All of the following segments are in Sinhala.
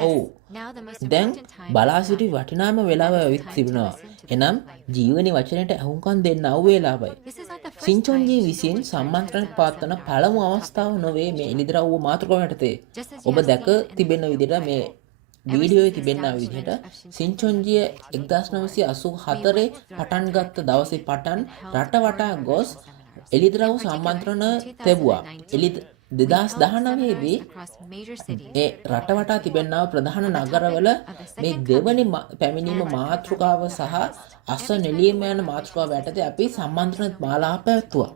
ඔව්. දැන් බලා සිටි වටිනාම වෙලාව ඇවිත් තිබෙනවා. එනම් ජීවනි වචනයට අහුම්කම් දෙන්න අවු වේලාවයි. සින්චොන්ජී විසින් සම්මන්ත්‍රණ පවත්වන පළමු අවස්ථාව නොවේ මේ එළිදරව්ව මාතෘකාව යටතේ. ඔබ දැක තිබෙන විදිහට මේ වීඩියෝයේ තිබෙනා විදිහට සින්චොන්ජිය 1984 පටන් ගත්ත දවසේ පටන් රට වටා ගොස් එළිදරව් සම්මන්ත්‍රණ ලැබුවා. 2019 දී ඒ රට වටා තිබෙනා ප්‍රධාන නගරවල මේ දෙවනි පැමිණීම මාතෘකාව සහ අස නෙළියම යන මාතෘකාව යටතේ අපි සම්මන්ත්‍රණ මාලාව පැවැත්තුවා.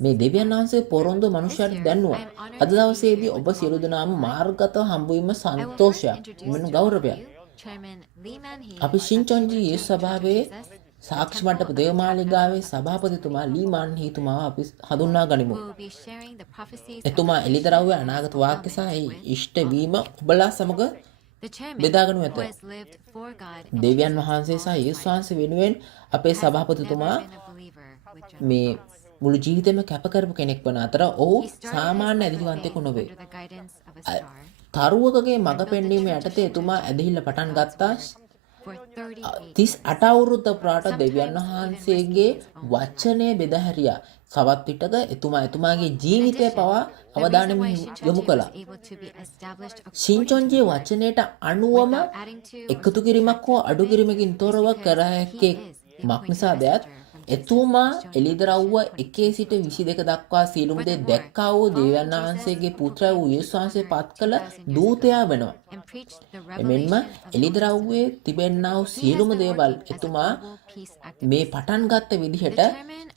මේ දෙවියන් වහන්සේ පොරොන්දු මනුෂ්‍යයන්ට දැන්නුවා. අද දවසේදී ඔබ සියලු දෙනාම මාර්ගගතව හම්බවීම සන්තෝෂයක්, මෙන්න ගෞරවයක්. අපි සින්චොන්ජී යේසු සභාවේ සාක්ෂි මණ්ඩප දේවමාලිගාවේ සභාපතිතුමා ලී මාන් හීතුමාව අපි හඳුන්වා ගනිමු. එතුමා එළිදරව්වේ අනාගත වාක්‍ය සහ ඉෂ්ට වීම ඔබලා සමග බෙදාගනු ඇත. දෙවියන් වහන්සේ සහ යේසුස් වහන්සේ වෙනුවෙන් අපේ සභාපතිතුමා මේ මුළු ජීවිතේම කැප කරපු කෙනෙක් වන අතර ඔහු සාමාන්‍ය ඇදහිලිවන්තයෙකු නොවේ. තරුවකගේ මඟ පෙන්වීම යටතේ එතුමා ඇදහිල්ල පටන් ගත්තා. 38 අවුරුද්ද පුරාට දෙවියන් වහන්සේගේ වචනය බෙදා හැරියා. සවත් විටක එතුමාගේ ජීවිතය පවා අවධානය යොමු කළා. සින්චොන්ජී වචනයට අනුවම එකතු කිරීමක් හෝ අඩු කිරීමකින් තොරව කර හැකි මක්නිසාදයත් එතුමා එළිදරව්ව 1 සිට 22 දක්වා සියලුම දේ දැක්කා වූ දෙවියන් වහන්සේගේ පුත්‍රයා වූ යේසුස් වහන්සේ පත් කළ දූතයා වෙනවා. එමෙන්ම එළිදරව්වේ තිබෙනා වූ සියලුම දේවල් එතුමා මේ පටන් ගත්ත විදිහට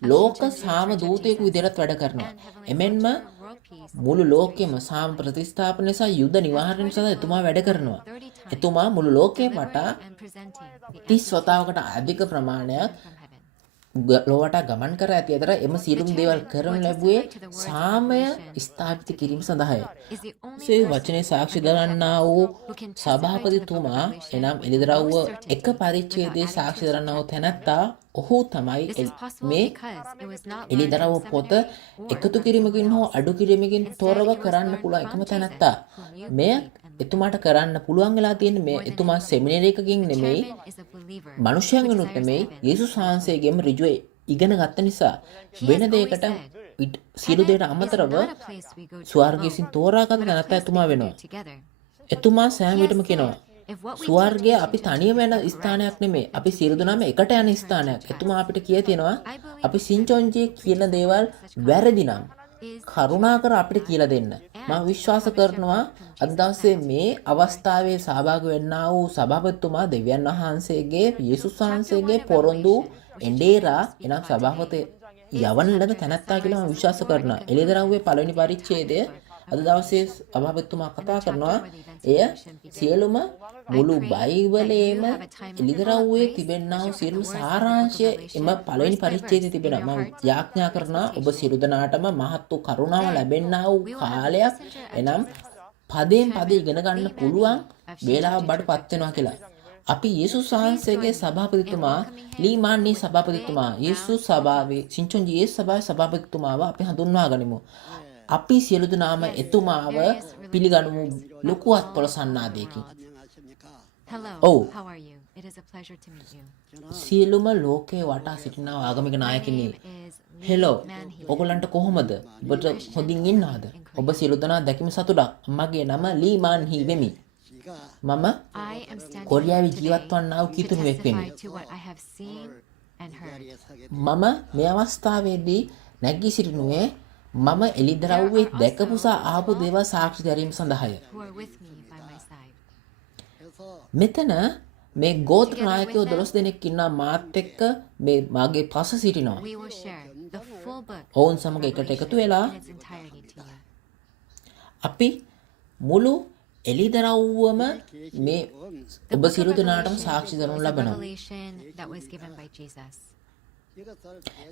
ලෝක සාම දූතයෙකු විදිහට වැඩ කරනවා. එමෙන්ම මුළු ලෝකෙම සාම ප්‍රතිස්ථාපනය සහ යුද නිවාරණය සඳහා එතුමා වැඩ කරනවා. එතුමා මුළු ලෝකෙම වටා 30 වතාවකට අධික ප්‍රමාණයක් ලොවට ගමන් කර ඇති අතර එම සියලුම දේවල් කරනු ලැබුවේ සාමය ස්ථාපිත කිරීම සඳහායි. ඒ වචනේ සාක්ෂි දරන්නා වූ සභාපතිතුමා එනම් එළිදරව්ව එක පරිච්ඡේදයේ සාක්ෂි දරන්නා වූ තැනැත්තා ඔහු තමයි මේ එළිදරව්ව පොත එකතු කිරීමකින් හෝ අඩු කිරීමකින් තොරව කරන්න පුළුවන් එකම තැනැත්තා. මෙය එතුමාට කරන්න පුළුවන් වෙලා තියෙන්නේ මේ එතුමා සෙමිනරි එකකින් නෙමෙයි මනුෂ්‍යයන්ගෙනුත් නෙමෙයි යේසුස් වහන්සේගෙම ඍජුව ඉගෙන ගත්ත නිසා වෙන දෙයකට සියලු දේට අමතරව ස්වර්ගයෙන් තෝරාගත් තැනැත්තා එතුමා වෙනවා. එතුමා සෑම විටම කියනවා ස්වර්ගය අපි තනියම යන ස්ථානයක් නෙමෙයි. අපි සියලු දෙනාම එකට යන ස්ථානයක්. එතුමා අපිට කිය තියෙනවා අපි සින්චොන්ජී කියන දේවල් වැරදි නම් කරුණාකර අපිට කියලා දෙන්න. මම විශ්වාස කරනවා අද දවසේ මේ අවස්ථාවේ සහභාගී වෙන්නා වූ සභාපතිතුමා දෙවියන් වහන්සේගේ යේසුස් වහන්සේගේ පොරොන්දු එඬේරා එනම් සභාපති යවන ලද තැනැත්තා කියලා මම විශ්වාස කරනවා. එළිදරව්වේ පළවෙනි පරිච්ඡේදය අද දවසේ සභාපතිතුමා කතා කරනවා. එය සියලුම මුළු බයිබලයේම එළිදරව්වේ තිබෙනා වූ සියලුම සාරාංශය එම පළවෙනි පරිච්ඡේදයේ තිබෙනවා. මම යාඥා කරනවා ඔබ සියලු දෙනාටම මහත් වූ කරුණාව ලැබෙන්නා වූ කාලයක් එනම් පදයෙන් පද ඉගෙන ගන්න පුළුවන් වේලාවක් බඩපත් වෙනවා කියලා. අපි යේසුස් වහන්සේගේ සභාපතිතුමා ලී මාන්නී සභාපතිතුමා යේසුස් සභාවේ සින්චොන්ජී යේසුස් සභාවේ සභාපතිතුමාව අපි හඳුන්වා ගනිමු. අපි සියලු දෙනාම එතුමාව පිළිගනිමු ලොකු අත්පොළ සන්නාදයකින්. ඔව්. සියලුම ලෝකේ වටා සිටිනා ආගමික නායකිනි. හෙලෝ. ඔයගොල්ලන්ට කොහොමද? ඔබට හොඳින් ඉන්නවද? ඔබ සියලු දෙනා දැකීම සතුටක්. මගේ නම ලී මාන් හී වෙමි. මම කොරියාවේ ජීවත් වන්නා වූ කිතුණුවෙක් වෙමි. මම මේ අවස්ථාවේදී නැගී සිටිනුයේ මම එළිදරව්වේ දැකපු සහ ආපු දේවල් සාක්ෂි දැරීම සඳහාය. මෙතන මේ ගෝත්‍ර නායකයෝ 12 දෙනෙක් ඉන්නා මාත් එක්ක මේ මාගේ පස සිටිනවා. ඔවුන් සමග එකට එකතු වෙලා අපි මුළු එළිදරව්වම මේ ඔබ සියලු දෙනාටම සාක්ෂි දරනු ලබනවා.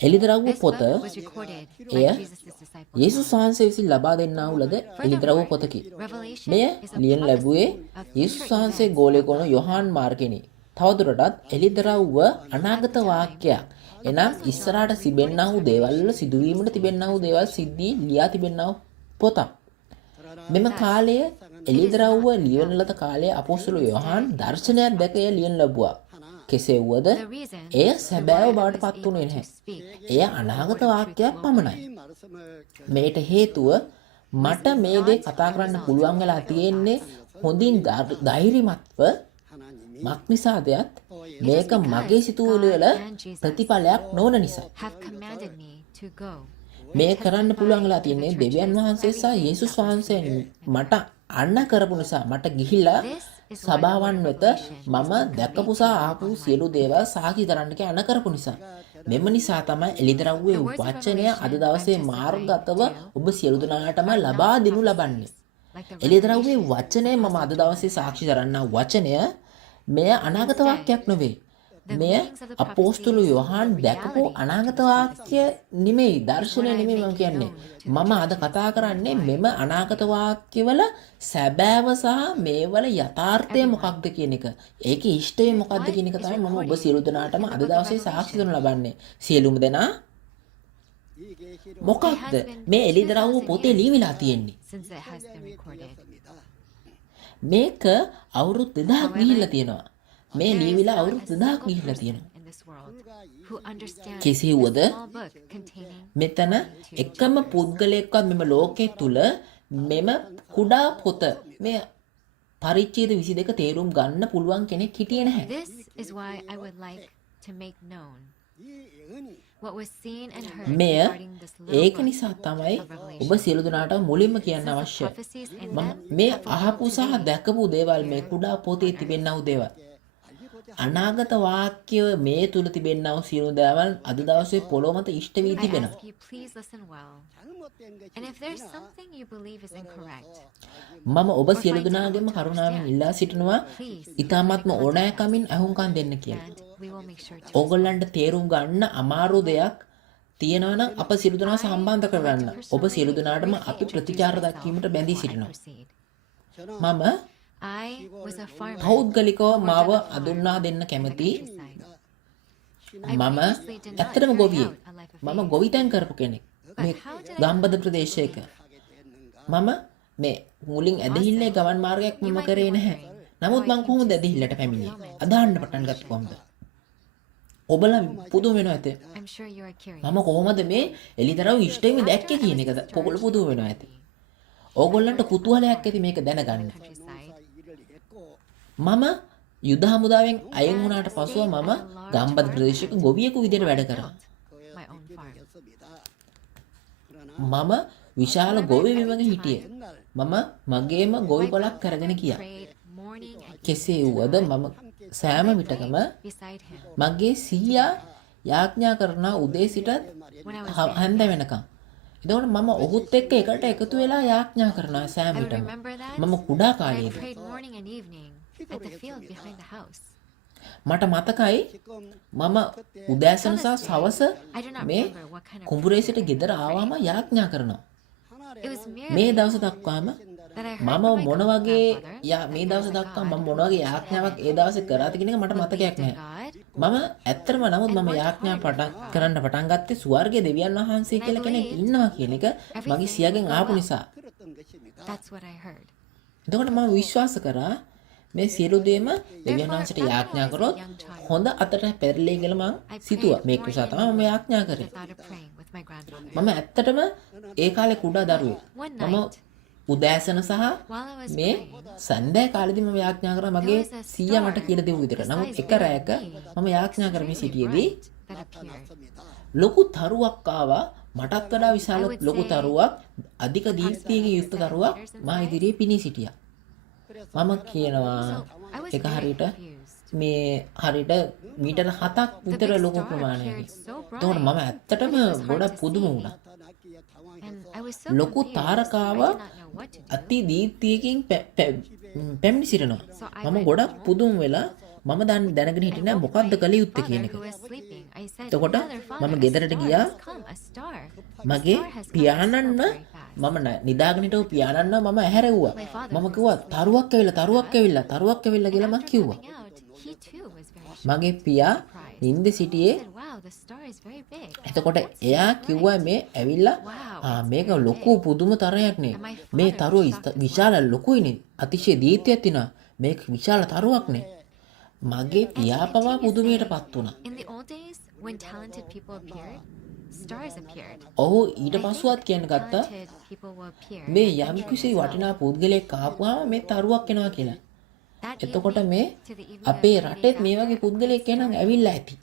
එළිදරව්ව පොත එය යේසුස් වහන්සේ විසින් ලබා දෙන්නා වූ ලද එළිදරව්ව පොතකි. මෙය ලියන ලැබුවේ යේසුස් වහන්සේ ගෝලයෙකු වන යොහාන් මාර්ගෙනි. තවදුරටත් එළිදරව්ව අනාගත වාක්‍යයක්. එනම් ඉස්සරහට තිබෙන්නා වූ දේවල් වල සිදුවීමට තිබෙන්නා වූ දේවල් සිද්ධි ලියා තිබෙන්නා වූ පොතක්. මෙම කාලය එළිදරව්ව ලියවන ලද කාලයේ අපොස්තුල යොහාන් දර්ශනයක් දැක එය ලියන ලැබුවා. කෙසේ වුවද එය සැබෑව බවට පත් වුණේ නැහැ. එය අනාගත වාක්‍යයක් පමණයි. මේට හේතුව මට මේ දේ කතා කරන්න පුළුවන් වෙලා තියෙන්නේ හොඳින් ධෛර්යමත්ව මක්නිසාදයත් මේක මගේ සිතුවිලි වල ප්‍රතිඵලයක් නොවන නිසා. මේ කරන්න පුළුවන් වෙලා තියෙන්නේ දෙවියන් වහන්සේ සහ යේසුස් වහන්සේ මට අන්න කරපු නිසා. මට ගිහිල්ලා සභාවන් වෙත මම දැකපු සහ ආපු සියලු දේවල් සාකි කරන්න අන කරපු නිසා. මෙම නිසා තමයි එළිදරව්වේ වචනය අද දවසේ මාර්ගගතව ඔබ සියලු දෙනාටම ලබා දෙනු ලබන්නේ. එළිදරව්වේ වචනය මම අද දවසේ සාක්ෂි කරන්න වචනය මෙය අනාගත වාක්‍යයක් නෙවෙයි. මෙය අපෝස්තුල යොහාන් දැකපු අනාගත වාක්‍ය නෙමෙයි, දර්ශනය නෙමෙයි මම කියන්නේ. මම අද කතා කරන්නේ මෙම අනාගත වාක්‍යවල සැබෑව සහ මේවල යථාර්ථය මොකක්ද කියන එක. ඒකේ ඉෂ්ටය මොකක්ද කියන එක තමයි මම ඔබ සියලු දෙනාටම අද දවසේ සාක්ෂි කරනු ලබන්නේ. සියලුම දෙනා මොකක්ද මේ එළිදරව්ව පොතේ ලියවිලා තියෙන්නේ? මේක අවුරුදු 2000ක් ගිහිල්ලා තියෙනවා. මේ ලියවිලා අවුරුදු 2000ක් ගිහිල්ලා තියෙනවා. කෙසේ වුවද මෙතන එකම පුද්ගලයෙක්වත් මෙම ලෝකයේ තුල මෙම කුඩා පොත මේ පරිච්ඡේද 22 තේරුම් ගන්න පුළුවන් කෙනෙක් හිටියේ නැහැ. මෙය ඒක නිසා තමයි ඔබ සියලු දෙනාට මුලින්ම කියන්න අවශ්‍ය. මේ අහපු සහ දැකපු දේවල් මේ කුඩා පොතේ තිබෙනා වූ දේවල්. අනාගත වාක්‍ය මේ තුල තිබෙනා වූ සියලු දේවල් අද දවසේ පොළොව මත ඉෂ්ට වී තිබෙනවා. මම ඔබ සියලු දෙනාගේම කරුණාවෙන් ඉල්ලා සිටිනවා ඊ타ත්ම ඕනෑකමින් අහුම්කම් දෙන්න කියලා. ඕගොල්ලන්ට තේරුම් ගන්න අමාරු දෙයක් තියෙනවා නම් අප සියලු දෙනා සම්බන්ධ කරගන්න. ඔබ සියලු දෙනාටම අපි ප්‍රතිචාර දක්වීමට බැඳී සිටිනවා. මම පෞද්ගලිකව මාව අඳුන්වා දෙන්න කැමති. මම ඇත්තටම ගොවියෙක්. මම ගොවිතැන් කරපු කෙනෙක්. මේ ගම්බද ප්‍රදේශයක. මම මේ මුලින් ඇදහිල්ලේ ගමන් මාර්ගයක් මම කරේ නැහැ. නමුත් මං කොහොමද ඇදහිල්ලට පැමිණියේ? අදහන්න පටන් ගත්තේ කොහොමද? ඔබලා පුදුම වෙනවා ඇති. මම කොහොමද මේ එළිදරව් ඉෂ්ටෙම දැක්කේ කියන එක පොගොල්ල පුදුම වෙනවා ඇති. ඕගොල්ලන්ට කුතුහලයක් ඇති මේක දැනගන්න. මම යුද හමුදාවෙන් අයින් වුණාට පසුව මම ගම්බද ප්‍රදේශයක ගොවියෙකු විදිහට වැඩ කරා. මම විශාල ගොවි විමක හිටියේ. මම මගේම ගොවි බලක් කරගෙන ගියා. කෙසේ වුවද මම සෑම විටකම මගේ සීයා යාඥා කරන උදේ සිට හැන්ද වෙනකම්. එතකොට මම ඔහුත් එක්ක එකට එකතු වෙලා යාඥා කරනවා සෑම විටම. මම කුඩා කාලයේදී මට මතකයි මම උදෑසන සහ සවස මේ කුඹුරේ සිට ගෙදර ආවම යාඥා කරනවා. මේ දවස් දක්වාම මම මොන වගේ මේ දවස් දක්වා මම මොන වගේ යාඥාවක් ඒ දවසේ කරාද කියන එක මට මතකයක් නැහැ. මම ඇත්තටම නමුත් මම යාඥා කරන්න පටන් ගත්තේ ස්වර්ගයේ දෙවියන් වහන්සේ කියලා කෙනෙක් ඉන්නවා කියන එක මගේ සියගෙන් ආපු නිසා. එතකොට මම විශ්වාස කරා මේ සියලු දේම දෙවියන් වහන්සේට යාඥා කරොත් හොඳ අතට පෙරලෙයි කියලා මම සිතුවා. මේක නිසා තමයි මම යාඥා කරේ. මම ඇත්තටම ඒ කාලේ කුඩා දරුවෙක්. මම උදෑසන සහ මේ සන්දෑ කාලෙදී මම යාඥා කරා මගේ සීයා මට කියලා දෙවු විදිහට. නමුත් එක රැයක මම යාඥා කරමින් සිටියේදී ලොකු තරුවක් ආවා. මටත් වඩා විශාල ලොකු තරුවක්, අධික දීප්තියකින් යුක්ත තරුවක් මා ඉදිරියේ පිණී සිටියා. මම කියනවා එක හරියට මීටර 7ක් විතර ලොකු ප්‍රමාණයකින්. එතකොට මම ඇත්තටම ගොඩක් පුදුම වුණා. ලොකු තාරකාව අති දීප්තියකින් පැමිණි සිටිනවා. මම ගොඩක් පුදුම වෙලා මම දැනගෙන හිටියේ නෑ මොකද්ද කළ යුත්තේ කියන එක. එතකොට මම ගෙදරට ගියා. මගේ පියාණන්ව මම නිදාගෙන හිටපු පියාණන්ව මම ඇහැරෙව්වා. මම කිව්වා තරුවක් ඇවිල්ලා කියලා මම කිව්වා. මගේ පියා නින්දේ සිටියේ. එතකොට එයා කිව්වා මේ ඇවිල්ලා මේක ලොකු පුදුම තරයක් නේ. මේ තරුව විශාල ලොකුයිනේ. අතිශය දීප්තියක් තියෙනවා. මේක විශාල තරුවක් නේ. මගේ පියා පවා පුදුමයටපත් වුණා. ඔහු ඊට පස්සුවත් කියන්න ගත්තා මේ යම්කිසි වටිනා පුද්ගලයෙක් ආපුවාම මේ තරුවක් එනවා කියලා. එතකොට මේ අපේ රටෙත් මේ වගේ පුද්ගලයෙක් එනං ඇවිල්ලා ඇති.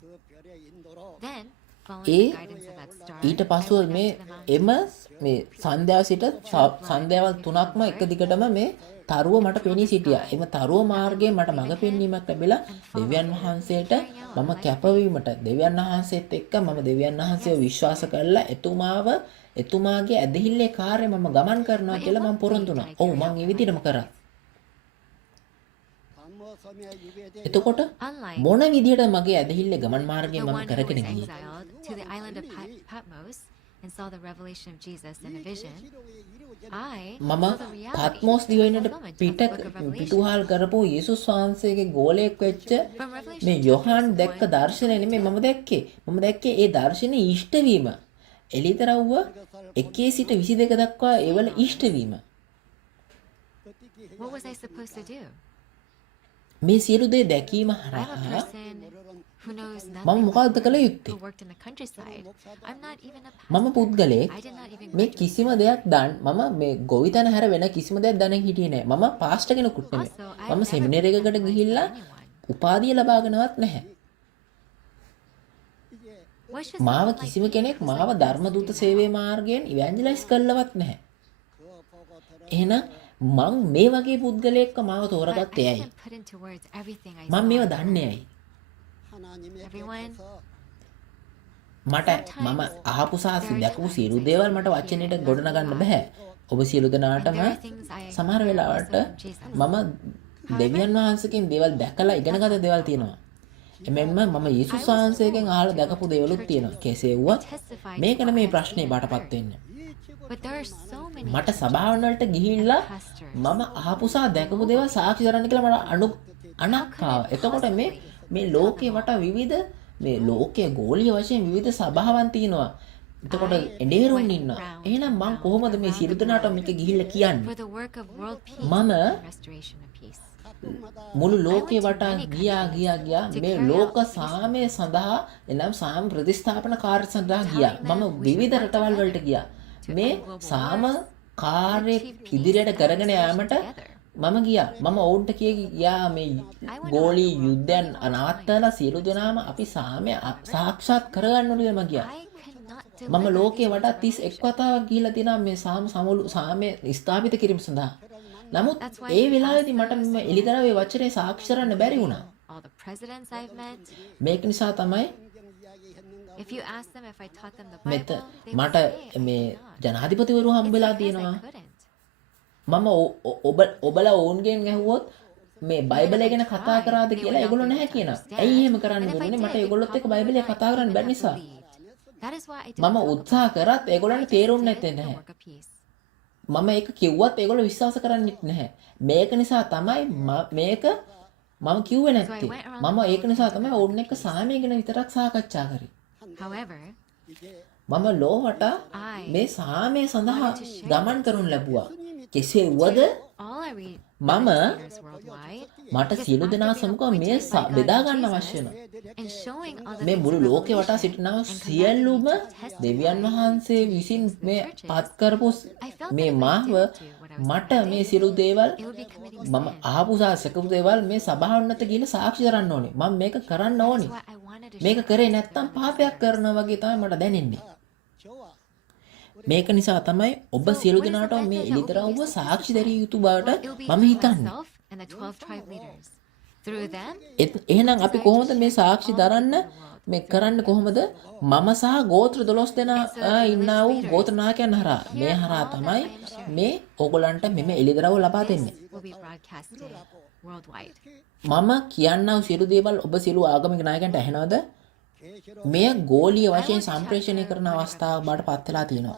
ඊට පස්සුව මේ සන්ධ්‍යාව සිට සන්ධ්‍යාවල් 3ක්ම එක දිගටම මේ තරුව මට පෙනී සිටියා. එම තරුව මාර්ගයේ මට මඟ පෙන්වීමක් ලැබිලා දෙවියන් වහන්සේට මම කැපවීමට දෙවියන් වහන්සේත් එක්ක මම දෙවියන් වහන්සේව විශ්වාස කරලා එතුමාගේ ඇදහිල්ලේ කාර්යය මම ගමන් කරනවා කියලා මම පොරොන්දු වුණා. ඔව් මම මේ විදිහටම කරා. එතකොට මොන විදිහට මගේ ඇදහිල්ලේ ගමන් මාර්ගය මම කරගෙන ගියේ? and saw the revelation of Jesus in a vision, මම පත්මෝස් දිවයිනට පිටුහල් කරපු යේසුස් වහන්සේගේ ගෝලයක් වෙච්ච මේ යොහාන් දැක්ක දර්ශනය නෙමෙයි මම දැක්කේ ඒ දර්ශනේ ඉෂ්ට වීම. එළිදරව්ව 1 සිට 22 දක්වා ඒවල ඉෂ්ට වීම. What was I supposed to do? මේ සියලු දේ දැකීම හරහා මම මොකක්ද කළ යුත්තේ? මම පුද්ගලයෙක් මේ කිසිම දෙයක් මම මේ ගොවිතැන හැර වෙන කිසිම දෙයක් දැන හිටියේ නෑ. මම පාස්ටර් කෙනෙකුත් නෙමෙයි. මම සෙමිනරි එකකට ගිහිල්ලා උපාධිය ලබාගෙනවත් නැහැ. මාව කිසිම කෙනෙක් මාව ධර්ම දූත සේවයේ මාර්ගයෙන් ඉවැන්ජලයිස් කළවත් නැහැ. එහෙනම් මං මේ වගේ පුද්ගලයෙක්ව මාව තෝරගත්තේ ඇයි? මම මේව දන්නේ ඇයි? මම අහපු සාසි දැකපු සියලු දේවල් මට වචනෙට ගොඩනගන්න බෑ. ඔබ සියලු දෙනාටම සමහර වෙලාවට මම දෙවියන් වහන්සේගෙන් දේවල් දැකලා ඉගෙනගත දේවල් තියෙනවා. එමෙන්ම මම යේසුස් වහන්සේගෙන් අහලා දැකපු දේවලුත් තියෙනවා. කෙසේ වුවත් මේක නෙමේ ප්‍රශ්නේ බාටපත් වෙන්නේ. මට සභාවන් වලට ගිහිල්ලා මම අහපුසා දැකපු දේවල් සාක්ෂි දරන්න කියලා මට අනක් ආවා. එතකොට මේ ලෝකේ වට විවිධ මේ ලෝකයේ ගෝලීය වශයෙන් විවිධ සභාවන් තියෙනවා. එතකොට එඬේරුන් ඉන්නවා. එහෙනම් මම කොහොමද මේ සියලු දෙනාට මේක ගිහිල්ලා කියන්නේ? මම මුළු ලෝකේ වටා ගියා මේ ලෝක සාමය සඳහා එනම් සාම ප්‍රතිස්ථාපන කාර්ය සඳහා ගියා. මම විවිධ රටවල් වලට ගියා. මේ සාම කාර්ය ඉදිරියට කරගෙන යාමට මම ගියා. මම ඔවුන්ට ගියා මේ ගෝලී යුද්ධයන් අනාත්තලා සියලු දෙනාම අපි සාමය සාක්ෂාත් කරගන්න ඕනේ කියලා මම ගියා. මම ලෝකේ වටා 31 වතාවක් ගිහිලා තියෙනවා මේ සාමය ස්ථාපිත කිරීම සඳහා. නමුත් ඒ වෙලාවේදී මට මේ එලිදරවේ වචනේ සාක්ෂි කරන්න බැරි වුණා. මේක නිසා තමයි මට මේ ජනාධිපතිවරු හම්බෙලා තියෙනවා. මම ඔබලා ඔවුන්ගෙන් ඇහුවොත් මේ බයිබලය ගැන කතා කරාද කියලා ඒගොල්ලෝ නැහැ කියනවා. ඇයි එහෙම කරන්න දුන්නේ? මට ඒගොල්ලොත් එක්ක බයිබලය කතා කරන්න බැරි නිසා. මම උත්සාහ කරත් ඒගොල්ලන්ට තේරුන්නේ නැත්තේ නැහැ. මම ඒක කිව්වත් ඒගොල්ලෝ විශ්වාස කරන්නේ නැහැ. මේක නිසා තමයි මම කිව්වේ නැත්තේ. මම ඒක නිසා තමයි ඕන් එක්ක සාමය ගැන විතරක් සාකච්ඡා කරේ. මම ලෝවට මේ සාමය සඳහා ගමන් කරනු ලැබුවා. කෙසේ වුවද මට සියලු දෙනා සමග මේ බෙදා ගන්න අවශ්‍ය වෙනවා. මේ මුළු ලෝකේ වටා සිටිනා සියලුම දෙවියන් වහන්සේ විසින් මේ පත් කරපු මේ මාව මට මේ සියලු දේවල් මම ආපු සාසකපු දේවල් මේ සභාවන්නත ගිහින් සාක්ෂි කරන්න ඕනේ. මම මේක කරන්න ඕනේ. මේක කරේ නැත්තම් පාපයක් කරනවා වගේ තමයි මට දැනෙන්නේ. මේක නිසා තමයි ඔබ සියලු දෙනාට මේ එලිතරව්ව සාක්ෂි දැරිය යුතු බවට මම හිතන්නේ. එහෙනම් අපි කොහොමද මේ සාක්ෂි දරන්න මේ කරන්න කොහොමද? මම සහ ගෝත්‍ර 12 දෙනා ඉන්නා වූ ගෝත්‍ර නායකයන් හරහා මේ හරහා තමයි මේ ඕගොල්ලන්ට මෙම එලිදරව්ව ලබා දෙන්නේ. මම කියන්නා වූ සියලු දේවල් ඔබ සියලු ආගමික නායකයන්ට ඇහෙනවද? මෙය ගෝලීය වශයෙන් සම්ප්‍රේෂණය කරන අවස්ථාවක් බවට පත් වෙලා තියෙනවා.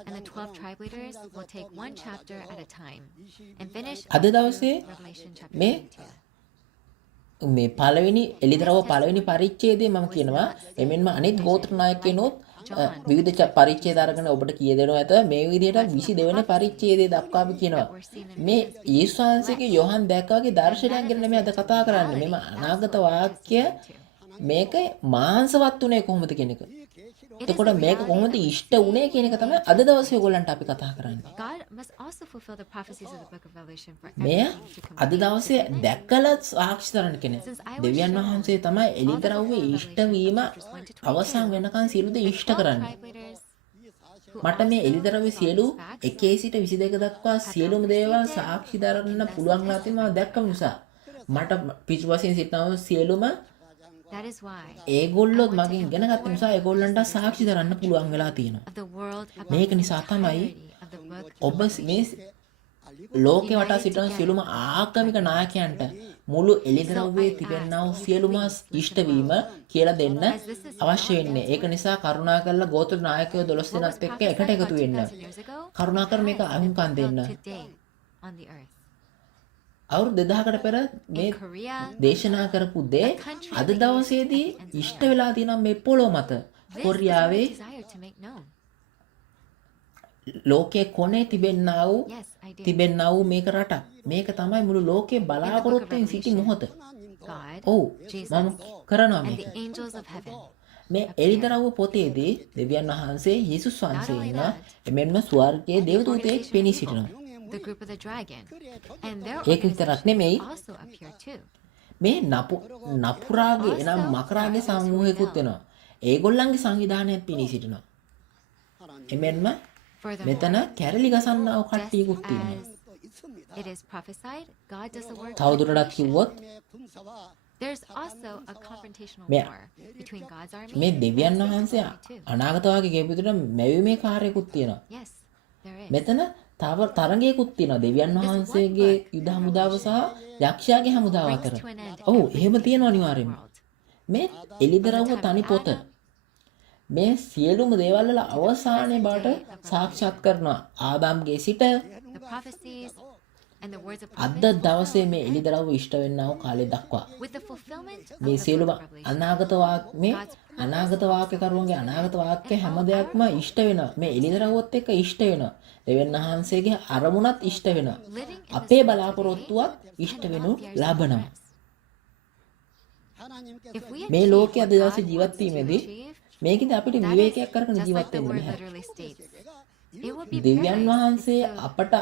අද දවසේ මේ මේ පළවෙනි එලිදරව් පළවෙනි පරිච්ඡේදයේ මම කියනවා එමෙන්ම අනිත් ගෝත්‍ර නායකයනොත් විවිධ පරිච්ඡේද අරගෙන ඔබට කිය දෙනවා ඇත මේ විදිහට 22 වෙනි පරිච්ඡේදයේ දක්වා අපි කියනවා මේ යේසුස් වහන්සේගේ යොහන් දැක්කාගේ දර්ශනයක් ගැන නෙමෙයි අද කතා කරන්නේ මෙම අනාගත වාක්‍ය මේක මාංශවත් උනේ කොහොමද කියන එක. එතකොට මේක කොහොමද ඉෂ්ට උනේ කියන එක තමයි අද දවසේ ඔයගොල්ලන්ට අපි කතා කරන්නේ. මේ අද දවසේ දැක්කලා සාක්ෂි දරන කෙනෙක්. දෙවියන් වහන්සේ තමයි එලිදරව්වේ ඉෂ්ට වීම අවසන් වෙනකන් සියලු දේ ඉෂ්ට කරන්නේ. මට මේ එලිදරව්වේ සියලු 1 සිට 22 දක්වා සියලුම දේවල් සාක්ෂි දරන්න පුළුවන් ලා තියෙනවා දැක්ක නිසා. මට පිටුපසින් සිටනව සියලුම ඒගොල්ලෝ මගෙන් ඉගෙන ගත්ත නිසා ඒගොල්ලන්ට සාක්ෂි දරන්න පුළුවන් වෙලා තියෙනවා. මේක නිසා තමයි ඔබ මේ ලෝකේ වටා සිටින සියලුම ආගමික නායකයන්ට මුළු එළිදරව්වේ තිබෙනා වූ සියලුම ඉෂ්ට වීම කියලා දෙන්න අවශ්‍ය වෙන්නේ. ඒක නිසා කරුණාකරලා ගෝත්‍ර නායකයෝ 12 දෙනාත් එක්ක එකට එකතු වෙන්න. කරුණාකර මේක අහුම්කම් දෙන්න. අවුරුදු 2000කට පෙර මේ දේශනා කරපු දේ අද දවසේදී ඉෂ්ට වෙලා තියෙනවා මේ පොළොව මත. කොරියාවේ ලෝකයේ කොනේ තිබෙන්නා වූ මේක රට. මේක තමයි මුළු ලෝකේ බලාපොරොත්තු වෙන සිටි මොහොත. ඔව් මම කරනවා මේක. මේ එළිදරව් පොතේදී දෙවියන් වහන්සේ යේසුස් වහන්සේ ඉන්නවා. එමෙන්ම ස්වර්ගයේ දේවදූතයෙක් පෙනී සිටිනවා. ඒක විතරක් නෙමෙයි මේ නපුරාගේ එනම් මකරාගේ සමූහයකුත් වෙනවා. ඒගොල්ලන්ගේ සංවිධානයත් පිණි සිටිනවා. එමෙන්ම මෙතන කැරලි ගසන්නා වූ කට්ටියකුත් ඉන්නවා. තවදුරටත් කිව්වොත් මේ දෙවියන් වහන්සේ අනාගත වාගේ කියපු විදිහට මැවීමේ කාර්යකුත් තියෙනවා. මෙතන තව තරඟයකුත් තියෙනවා දෙවියන් වහන්සේගේ යුද හමුදාව සහ යක්ෂයාගේ හමුදාව අතර. ඔව් එහෙම තියෙනවා අනිවාර්යයෙන්ම. මේ එළිදරව්ව තනි පොත මේ සියලුම දේවල් වල අවසානයේ බාට සාක්ෂාත් කරනවා. ආදාම්ගේ සිට අද දවසේ මේ එළිදරව්ව ඉෂ්ට වෙන්නා වූ කාලය දක්වා මේ සියලුම අනාගත වාක්‍ය කරුවන්ගේ අනාගත වාක්‍ය හැම දෙයක්ම ඉෂ්ට වෙනවා. මේ එළිදරව්වත් එක්ක ඉෂ්ට වෙනවා. දෙවියන් වහන්සේගේ අරමුණත් ඉෂ්ට වෙනවා. අපේ බලාපොරොත්තුවත් ඉෂ්ට වෙනු ලබනවා. මේ ලෝකයේ අද දවසේ ජීවත් වීමේදී මේකෙන් අපිට විවේකයක් කරගෙන ජීවත් වෙන්න බෑ. දෙවියන් වහන්සේ අපට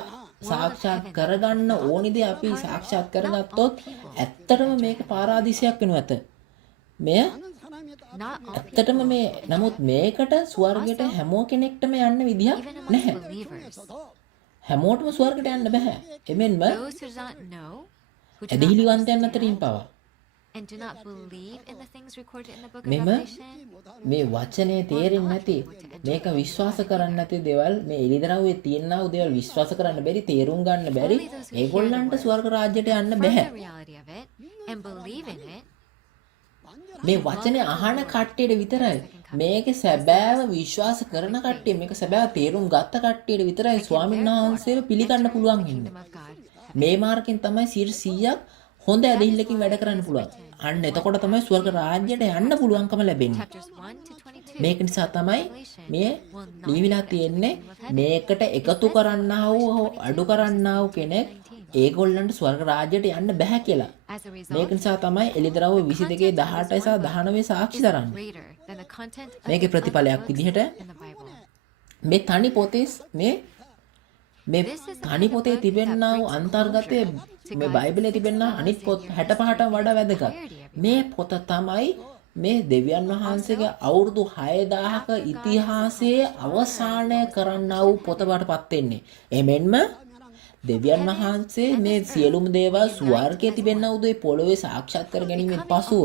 සාක්ෂාත් කරගන්න ඕනි දේ අපි සාක්ෂාත් කරගත්තොත් ඇත්තටම මේක පාරාදීසයක් වෙනවා ඇත. මෙය ඇත්තටම මේ නමුත් මේකට ස්වර්ගයට හැමෝ කෙනෙක්ටම යන්න විදිහක් නැහැ. හැමෝටම ස්වර්ගයට යන්න බෑ. එමෙන්ම ඇදහිලිවන්තයන් අතරින් පවා මේ වචනේ තේරෙන්නේ නැති මේක විශ්වාස කරන්න නැති දේවල් මේ එළිදරව්වේ තියෙනා වූ දේවල් විශ්වාස කරන්න බැරි තේරුම් ගන්න බැරි ඒගොල්ලන්ට ස්වර්ග රාජ්‍යයට යන්න බෑ. මේ වචනේ අහන කට්ටියට විතරයි මේකේ සැබෑව විශ්වාස කරන කට්ටිය මේක සැබෑව තේරුම් ගත්ත කට්ටියට විතරයි ස්වාමීන් වහන්සේව පිළිගන්න පුළුවන් ඉන්නේ. මේ මාර්ගෙන් තමයි 100ක් හොඳ ඇදහිල්ලකින් වැඩ කරන්න පුළුවන්. අන්න එතකොට තමයි ස්වර්ග රාජ්‍යයට යන්න පුළුවන්කම ලැබෙන්නේ. මේක නිසා තමයි මේ ලියවිලා තියෙන්නේ මේකට එකතු කරන්නා වූ අඩු කරන්නා වූ කෙනෙක් ඒගොල්ලන්ට ස්වර්ග රාජ්‍යයට යන්න බෑ කියලා. මේක නිසා තමයි එළිදරව් 22 18 සහ 19 සාක්ෂි දරන්නේ. මේකේ ප්‍රතිඵලයක් විදිහට මේ තනි පොතේ මේ තනි පොතේ තිබෙනා වූ අන්තර්ගතයේ මේ බයිබලයේ තිබෙනා අනිත් පොත් 65ට වඩා වැදගත්. මේ පොත තමයි මේ දෙවියන් වහන්සේගේ අවුරුදු 6000ක ඉතිහාසයේ අවසානය කරන්නා වූ පොත බාටපත් වෙන්නේ. එමෙන්ම දෙවියන් වහන්සේ මේ සියලුම දේවල් ස්වර්ගයේ තිබෙනා වූ දේ පොළොවේ සාක්ෂාත් කර ගැනීමෙන් පසුව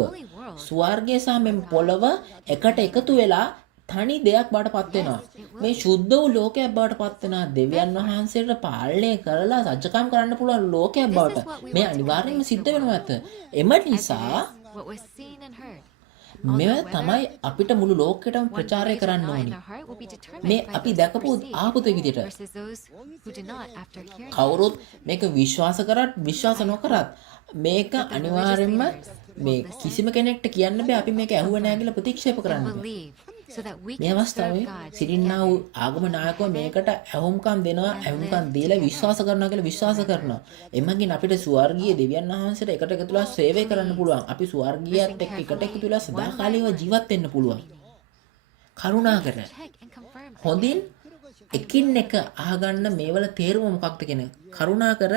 ස්වර්ගය සහ මේ පොළොව එකට එකතු වෙලා තනි දෙයක් බාටපත් වෙනවා. මේ ශුද්ධ වූ ලෝකයක් බාටපත් වෙනවා. දෙවියන් වහන්සේට පාලනය කරලා රජකම් කරන්න පුළුවන් ලෝකයක් බාට මේ අනිවාර්යයෙන්ම සිද්ධ වෙනවා ඇත. එම නිසා මෙව තමයි අපිට මුළු ලෝකෙටම ප්‍රචාරය කරන්න ඕනි. මේ අපි දැකපු ආපුත විදිහට කවුරුත් මේක විශ්වාස කරත් විශ්වාස නොකරත් මේක අනිවාර්යයෙන්ම මේ කිසිම කෙනෙක්ට කියන්න බෑ අපි මේක ඇහුව නෑ කියලා ප්‍රතික්ෂේප කරන්න බෑ. මේ අවස්ථාවේ සිටින්නා වූ ආගම නායකව මේකට ඇහුම්කම් දෙනවා, ඇහුම්කම් දීලා විශ්වාස කරනවා කියලා විශ්වාස කරනවා. එමගින් අපිට ස්වර්ගීය දෙවියන් වහන්සේට එකට එකතු වෙලා සේවය කරන්න පුළුවන්. අපි ස්වර්ගීයත් එක්ක එකට එකතු වෙලා සදාකාලිකව ජීවත් වෙන්න පුළුවන්. කරුණාකර හොඳින් එකින් එක අහගන්න මේවල තේරුම මොකක්ද කියන කරුණාකර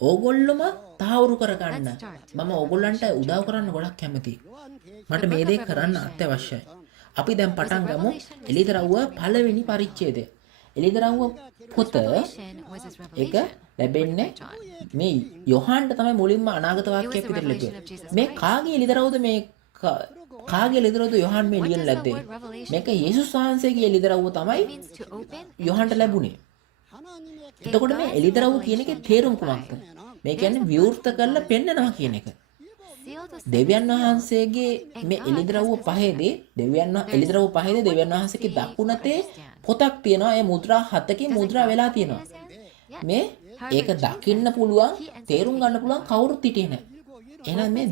ඕගොල්ලොම තාවුරු කරගන්න. මම ඕගොල්ලන්ට උදව් කරන්න ගොඩක් කැමතියි. මට මේ දේ කරන්න අත්‍යවශ්‍යයි. අපි දැන් පටන් ගමු එළිදරව්ව පළවෙනි පරිච්ඡේදය. එළිදරව්ව පොත එක ලැබෙන්නේ මේ යොහන්ට තමයි මුලින්ම අනාගත වාක්‍යයක් විදිහට ලැබෙන්නේ. මේ කාගේ එළිදරව්වද මේ කාගේ එළිදරව්වද යොහන් මේ ලියන ලද්දේ? මේක යේසුස් වහන්සේගේ එළිදරව්ව තමයි යොහන්ට ලැබුණේ. එතකොට මේ එළිදරව්ව කියන එකේ තේරුම කොහොමද? මේ කියන්නේ විවෘත කරලා පෙන්නනවා කියන එක. දෙවියන් වහන්සේගේ මේ එළිදරව්ව පහේදී එළිදරව්ව පහේදී දෙවියන් වහන්සේගේ දකුණතේ පොතක් තියෙනවා. ඒ මුද්‍රා 7කින් මුද්‍රා වෙලා තියෙනවා. මේ ඒක දකින්න පුළුවන්, තේරුම් ගන්න පුළුවන් කවුරුත් හිටියේ නැහැ. එහෙනම් මේ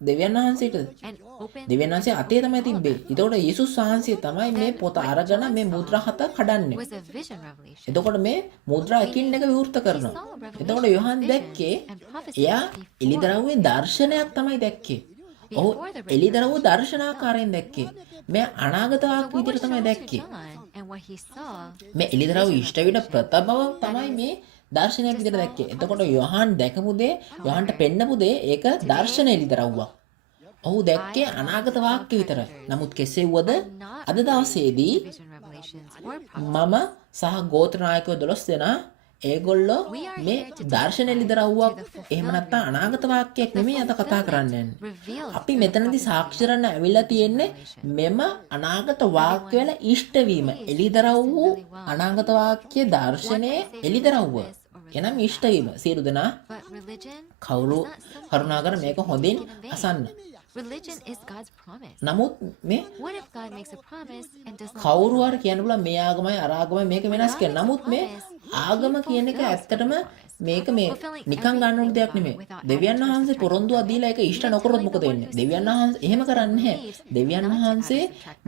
දෙවියන් වහන්සේ අතේ තමයි තිබ්බේ. ඒතකොට යේසුස් වහන්සේ තමයි මේ පොත අරගෙන මේ මුද්‍රා 7 කඩන්නේ. එතකොට මේ මුද්‍රා එකින් එක විවෘත කරනවා. එතකොට යොහන් දැක්කේ එයා එළිදරව්වේ දර්ශනයක් තමයි දැක්කේ. ඔහු එළිදරව්ව දර්ශනාකාරයෙන් දැක්කේ. මේ අනාගත වාක්‍ය විදිහට තමයි දැක්කේ. මේ එළිදරව්ව ඉෂ්ට විට ප්‍රථමව තමයි මේ දර්ශනයක් විදිහට දැක්කේ. එතකොට යොහන් දැකපු දේ, යොහන්ට පෙන්නපු දේ ඒක දර්ශන එළිදරව්වක්. ඔහු දැක්කේ අනාගත වාක්‍ය විතරයි. නමුත් කෙසේ වුවද අද දවසේදී මම සහ ගෝත්‍ර නායකයෝ 12 දෙනා ඒගොල්ලෝ මේ දර්ශන එළිදරව්වක් එහෙම නැත්නම් අනාගත වාක්‍යයක් නෙමෙයි අද කතා කරන්නේ. අපි මෙතනදී සාක්ෂි කරන්න ඇවිල්ලා තියෙන්නේ මෙම අනාගත වාක්‍ය වල ඉෂ්ට වීම. එළිදරව් අනාගත වාක්‍ය දර්ශනයේ එළිදරව්ව. එනම් ඉෂ්ට වීම. සියලු දෙනා කවුරු කරුණාකර මේක හොඳින් අසන්න. නමුත් මේ කවුරු හරි කියන්න බුණා මේ ආගමයි අර ආගමයි මේක වෙනස් කියලා. නමුත් මේ ආගම කියන එක ඇත්තටම මේක මේ නිකන් ගන්න ඕන දෙයක් නෙමෙයි. දෙවියන් වහන්සේ පොරොන්දුවක් දීලා ඒක ඉෂ්ට නොකරොත් මොකද වෙන්නේ? දෙවියන් වහන්සේ එහෙම කරන්නේ නැහැ. දෙවියන් වහන්සේ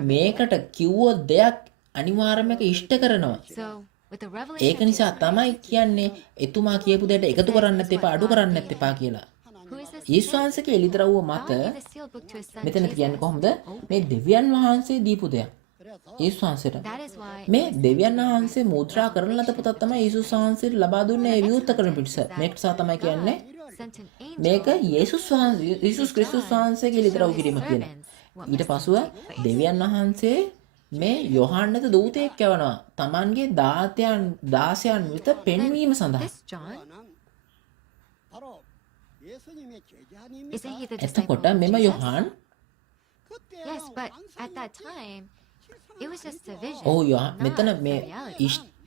මේකට කිව්වොත් දෙයක් අනිවාර්යයෙන්ම ඒක ඉෂ්ට කරනවා. ඒක නිසා තමයි කියන්නේ එතුමා කියපු දෙයට එකතු කරන්නත් එපා අඩු කරන්නත් එපා කියලා. යේසුස් වහන්සේගේ එළිදරව්ව මත මෙතන කියන්නේ කොහොමද? මේ දෙවියන් වහන්සේ දීපු දෙයක්. යේසුස් වහන්සේට මේ දෙවියන් වහන්සේ මුද්‍රා කරන ලද පොතක් තමයි යේසුස් වහන්සේට ලබා දුන්නේ විවෘත කරන පිටස. මේක නිසා තමයි කියන්නේ මේක යේසුස් ක්‍රිස්තුස් වහන්සේගේ එළිදරව් කිරීම කියලා. ඊට පසුව දෙවියන් වහන්සේ මේ යොහන්ට දූතයෙක් යවනවා. Tamanගේ දාසයන් වෙත පෙන්වීම සඳහා. එතකොට මෙම යොහන්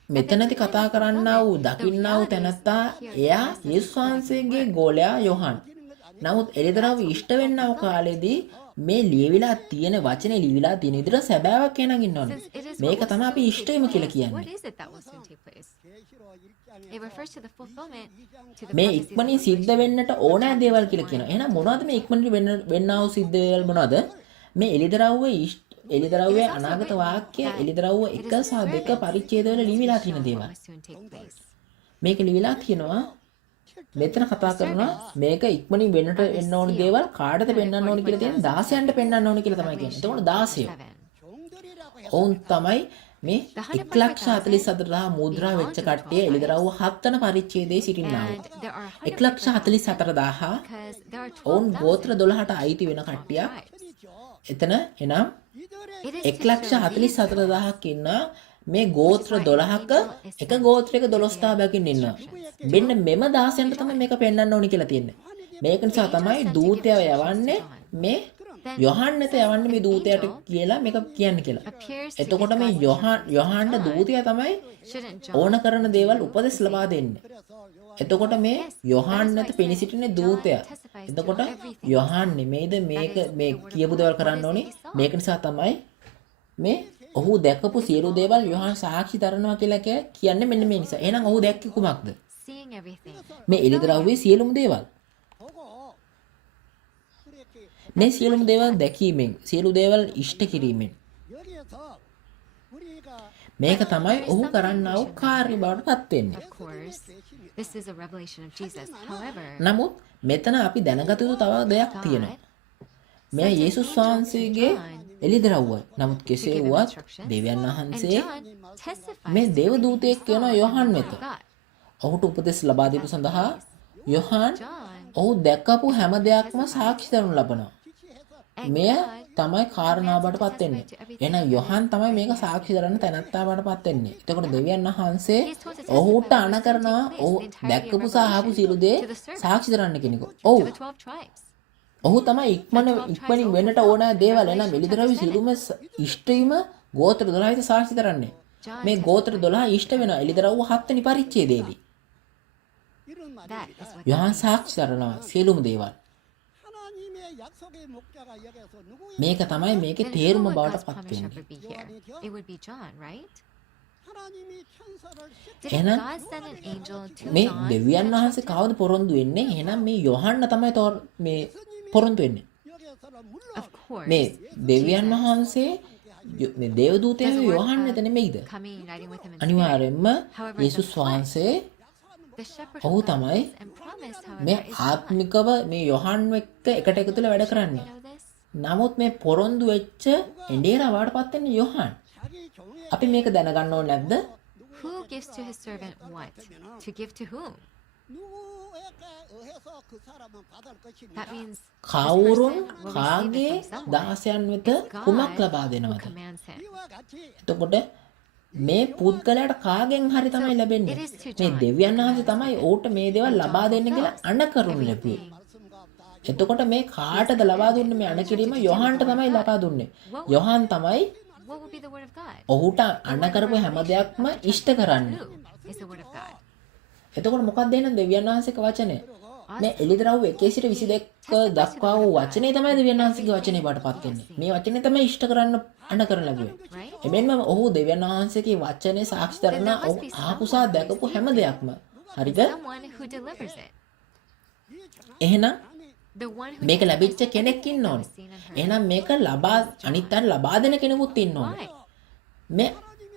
මෙතනදී කතා කරන්නා වූ දකින්නා වූ තැනැත්තා එයා යේසුස් වහන්සේගේ ගෝලයා යොහන්. නමුත් එළිදරව් ඉෂ්ට වෙන්නව කාලෙදී මේ ලියවිලා තියෙන වචනේ ලියවිලා තියෙන විදිහට සැබෑවක් කෙනන් ඉන්නවනේ. මේක තමයි අපි ඉෂ්ටයම කියලා කියන්නේ. මේ ඉක්මනින් සිද්ධ වෙන්නට ඕනෑ දේවල් කියලා කියනවා. එහෙනම් මොනවද මේ ඉක්මනින් වෙන්නා වූ සිද්ධ දේවල් මොනවද? මේ එළිදරව්වේ අනාගත වාක්‍ය එළිදරව්ව 1 සහ 2 පරිච්ඡේදවල ලියවිලා තියෙන දේවල්. මේක ලියවිලා තියෙනවා. මෙතන කතා කරනවා මේක ඉක්මනින් වෙන්න ඕන දේවල් කාටද පෙන්වන්න ඕන කියලා තියෙන 16න්ට පෙන්වන්න ඕන කියලා තමයි කියන්නේ. එතකොට 16. ඔවුන් තමයි මේ 1,44,000 මුද්‍රා වෙච්ච කට්ටිය එළිදරව්ව 7 වන පරිච්ඡේදයේ සිටින්නා. 1,44,000 ඔවුන් ගෝත්‍ර 12ට අයිති වෙන කට්ටිය. එතන එනම් 1,44,000ක් ඉන්න මේ ගෝත්‍ර 12ක එක ගෝත්‍රයක 12 බැගින් ඉන්නවා. මෙන්න මෙම 16න්ට තමයි මේක පෙන්වන්න ඕනි කියලා තියෙන්නේ. මේක නිසා තමයි දූතයව යවන්නේ මේ යොහන්ට යවන්නේ මේ දූතයාට කියලා මේක කියන්නේ කියලා. එතකොට මේ යොහන්ට දූතයා තමයි ඕන කරන දේවල් උපදෙස් ලබා දෙන්නේ. එතකොට මේ යොහන්ට පෙනී සිටින දූතයා. එතකොට යොහන් නෙමෙයිද මේ කියපු දේවල් කරන්න ඕනේ. මේක නිසා තමයි මේ ඔහු දැකපු සියලු දේවල් යොහන් සාක්ෂි දරනවා කියලා කියන්නේ මෙන්න මේ නිසා. එහෙනම් ඔහු දැක්කේ කුමක්ද? මේ එළිදරව්වේ සියලුම දේවල්. මේ සියලුම දේවල් දැකීමෙන් සියලු දේවල් ඉෂ්ට කිරීමෙන් 여기에서 우리가 මේක තමයි ඔහු කරන්නා වූ කාර්ය බවට පත් වෙන්නේ. Of course, this is a revelation of Jesus. However, නමුත් මෙතන අපි දැනගත යුතු තව දෙයක් තියෙනවා. මෙය යේසුස් වහන්සේගේ එළිදරව්වයි. නමුත් to කෙසේ give him වුවත් instructions. දෙවියන් And වහන්සේ John testifies මේ to දේව everything දූතයෙක් he කියන saw යොහන් from වෙත God. ඔහුට උපදෙස් ලබා දීපු සඳහා යොහන් John ඔහු දැකපු හැම දෙයක්ම සාක්ෂි දරනු ලබනවා. and මෙය God තමයි කාරණා බවට පත් වෙන්නේ. එහෙනම් යොහන් තමයි මේක සාක්ෂි දරන තැනැත්තා බවට පත් වෙන්නේ. එතකොට දෙවියන් වහන්සේ ඔහුට අණ කරනවා ඔහු දැක්කපු සහ අහපු සියලු දේ සාක්ෂි දරන්න කෙනෙකු. ඔව්. to the 12 tribes. ඔහු තමයි ඉක්මනින් වෙන්නට ඕන දේවල් එන මිලිදරවි සියලුම ඉෂ්ට වීම ගෝත්‍ර 12ට සාක්ෂි දරන්නේ. මේ ගෝත්‍ර 12 ඉෂ්ට වෙන එළිදරව්ව 7 වෙනි පරිච්ඡේදයේදී 이런 말이 That is what යොහන් සාක්ෂි දරනවා සියලුම දේවල්. 하나님의 약속의 목자가 여기서 누구의 මේක තමයි මේකේ then තේරුම who would බවට God's පත් promised වෙන්නේ. shepherd be here? It would be John, right? 하나님이 천사를 Did එහෙනම් God send an angel to මේ John? දෙවියන් වහන්සේ කවුද පොරොන්දු වෙන්නේ? එහෙනම් මේ යොහන්න තමයි මේ පොරොන්දු වෙන්නේ. 여기서는 물론 Of course. මේ දෙවියන් වහන්සේ මේ දේවදූතයෝ Does the word යොහන්න එතන නෙමෙයිද? coming and uniting with him in spirit. අනිවාර්යෙන්ම යේසුස් වහන්සේ The shepherd ඔහු who තමයි promised and promised, however, මේ is God. ආත්මිකව මේ යොහන් එක්ක එකට එකතු වෙලා වැඩ You කරන්නේ. know this? නමුත් මේ පොරොන්දු වෙච්ච එඬේරා වඩපත් වෙන්නේ යොහන්. 자기 종의 අපි මේක දැනගන්න ඕනේ නැද්ද? Who gives to his servant what? To give to whom? 누구에게 의해서 그 사람은 받을 것입니다. That means කවුරුන් this person will receive කාගේ it from someone. දාසයන් වෙත God කුමක් ලබා who දෙනවද? commands him. 이와 같이 එතකොට මේ පුද්ගලයාට කාගෙන් හරි තමයි ලැබෙන්නේ. it is to මේ John. දෙවියන් වහන්සේ තමයි ඕට මේ දේවල් ලබා දෙන්න කියලා අණ කරුණ ලැබුවේ. 말씀과 다 එතකොට මේ කාටද ලබා දුන්නේ මේ අණ කිරීම? යොහන්ට තමයි ලබා දුන්නේ. යොහන් තමයි What would be the word of God? ඔහුට අණ කරපු හැම දෙයක්ම ඉෂ්ට කරන්නේ. Who is the word of God? එතකොට මොකක්ද එහෙනම් දෙවියන් වහන්සේගේ වචනය? මේ එළිදරව් 1:22 දක්වා වූ වචනේ තමයි දෙවියන් වහන්සේගේ වචනේ බාටපත් වෙන්නේ. මේ වචනේ තමයි ඉෂ්ට කරන්න අණ කරන ලැබුවේ. Right? එමෙන්ම ඔහු දෙවියන් වහන්සේගේ වචනේ සාක්ෂි දරන ඔහු ආපු සහ දැකපු හැම දෙයක්ම. හරිද? Someone who delivers it. එහෙනම් The one who මේක delivers ලැබිච්ච it කෙනෙක් ඉන්න ඕනේ. was seen and heard. එහෙනම් මේක ලබා අනිත් අය ලබා දෙන කෙනෙකුත් ඉන්න ඕනේ. Why? මේ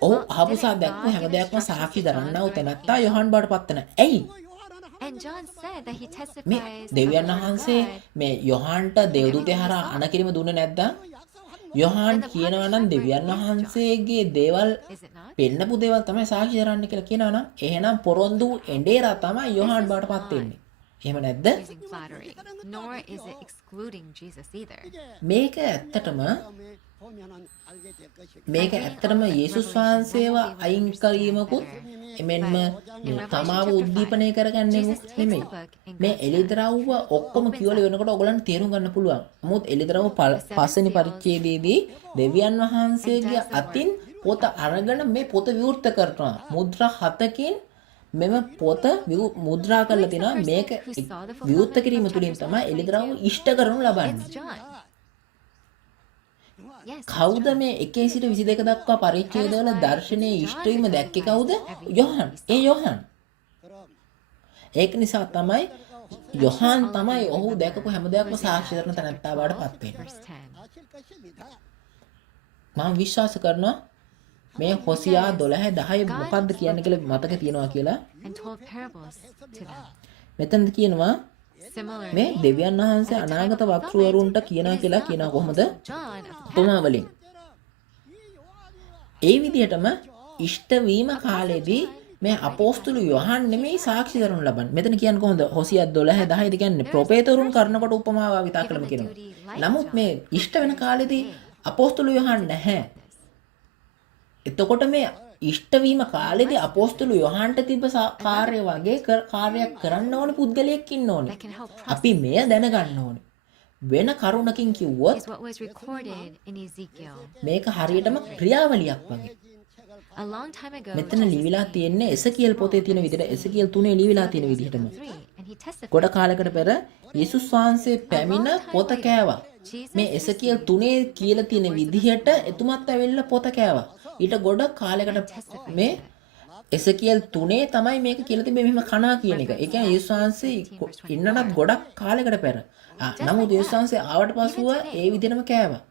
ඔහු ආපු සහ දැකපු හැම දෙයක්ම සාක්ෂි දරන්නා වූ තැනැත්තා යොහන් බාටපත් වෙන. ඇයි? And John said that he මේ testifies of දෙවියන් the word of වහන්සේ God. මේ යොහන්ට දේවදූතය හරහා අණ කිරීම දුන්නේ නැද්ද? යොහන් කියනවා නම් දෙවියන් වහන්සේගේ දේවල් Is it not? පෙන්නපු දේවල් තමයි සාක්ෂි දරන්න කියලා කියනවා නම් එහෙනම් පොරොන්දු එඬේරා තමයි යොහන් බාටපත් වෙන්නේ. එහෙම නැද්ද? Using flattery. Nor is it excluding Jesus either. මේක ඇත්තටම 다음에 보면은 알게 될 것이고 මේක ඇත්තටම යේසුස් වහන්සේව අයින් කිරීමකුත් එමෙන්ම මේ තමාව උද්දීපනය කරගන්නෙමුත් නෙමෙයි. මේ එළිදරව්ව ඔක්කොම කියවල වෙනකොට ඔයගලන්ට තේරුම් ගන්න පුළුවන්. නමුත් එළිදරව්ව පස්වෙනි පරිච්ඡේදයේදී දෙවියන් වහන්සේගේ අතින් පොත අරගෙන මේ පොත විවෘත කරනවා. මුද්‍රා 7කින් මෙම පොත මුද්‍රා කරලා තිනවා. මේක විවෘත කිරීම තුළින් තමයි එළිදරව්ව ඉෂ්ට කරනු ලබන්නේ. It's John. Yes. කවුද මේ 1 සිට 22 දක්වා පරිච්ඡේදවල දර්ශනයේ ඉෂ්ට වීම දැක්කේ කවුද? යොහන්. ඒ යොහන්. 그럼 ඒක නිසා තමයි යොහන් තමයි ඔහු දැකපු හැම දෙයක්ම සාක්ෂි කරන තැනැත්තා බවට පත් වෙන්නේ. Verse 10. 아실 것입니다. මම විශ්වාස කරනවා මේ හොසියා 12:10 මොකක්ද කියන්නේ කියලා මතක තියනවා කියලා. And told parables to them. මෙතනද කියනවා Similarly, මේ දෙවියන් වහන්සේ අනාගත වක්තෘවරුන්ට කියනවා කියලා කියනවා කොහොමද? John of උපමා වලින්. ඒ විදිහටම ඉෂ්ට වීම කාලෙදී මේ අපෝස්තුල යොහන් නෙමෙයි සාක්ෂි දරනු ලබන්නේ. මෙතන කියන්නේ කොහොමද? හොසියා 12:10 කියන්නේ ප්‍රොපේතවරුන් කරනකොට උපමාව විතර කළම කියනවා. නමුත් මේ ඉෂ්ට වෙන කාලෙදී අපෝස්තුල යොහන් නැහැ. එතකොට මේ ඉෂ්ට වීම කාලෙදී අපෝස්තුල යොහන්ට තිබ්බ කාර්ය වගේ කාර්යයක් කරන්න ඕන පුද්ගලයෙක් ඉන්න ඕනේ. that can help අපි මෙය දැනගන්න ඕනේ. වෙන කරුණකින් කිව්වොත් is what was recorded in Ezekiel. මේක හරියටම ක්‍රියාවලියක් වගේ. A long time ago, මෙතන ලියවිලා තියෙන්නේ එසකියල් පොතේ තියෙන විදිහට එසකියල් 3 ලියවිලා තියෙන විදිහටම. 3, and he testified. ගොඩ කාලයකට පෙර යේසුස් වහන්සේ පැමිණ පොත කෑවා. මේ එසකියල් 3 කියලා තියෙන විදිහට එතුමත් ඇවිල්ලා පොත කෑවා. ඊට ගොඩ කාලයකට මේ එසකියල් 3 තමයි මේක කියලා තිබෙන්නේ මෙහෙම කනවා කියන එක. ඒ කියන්නේ යේසුස් වහන්සේ ඉන්නටත් ගොඩක් කාලයකට පෙර. නමුත් යේසුස් වහන්සේ ආවට පසුව ඒ විදිහටම කෑවා.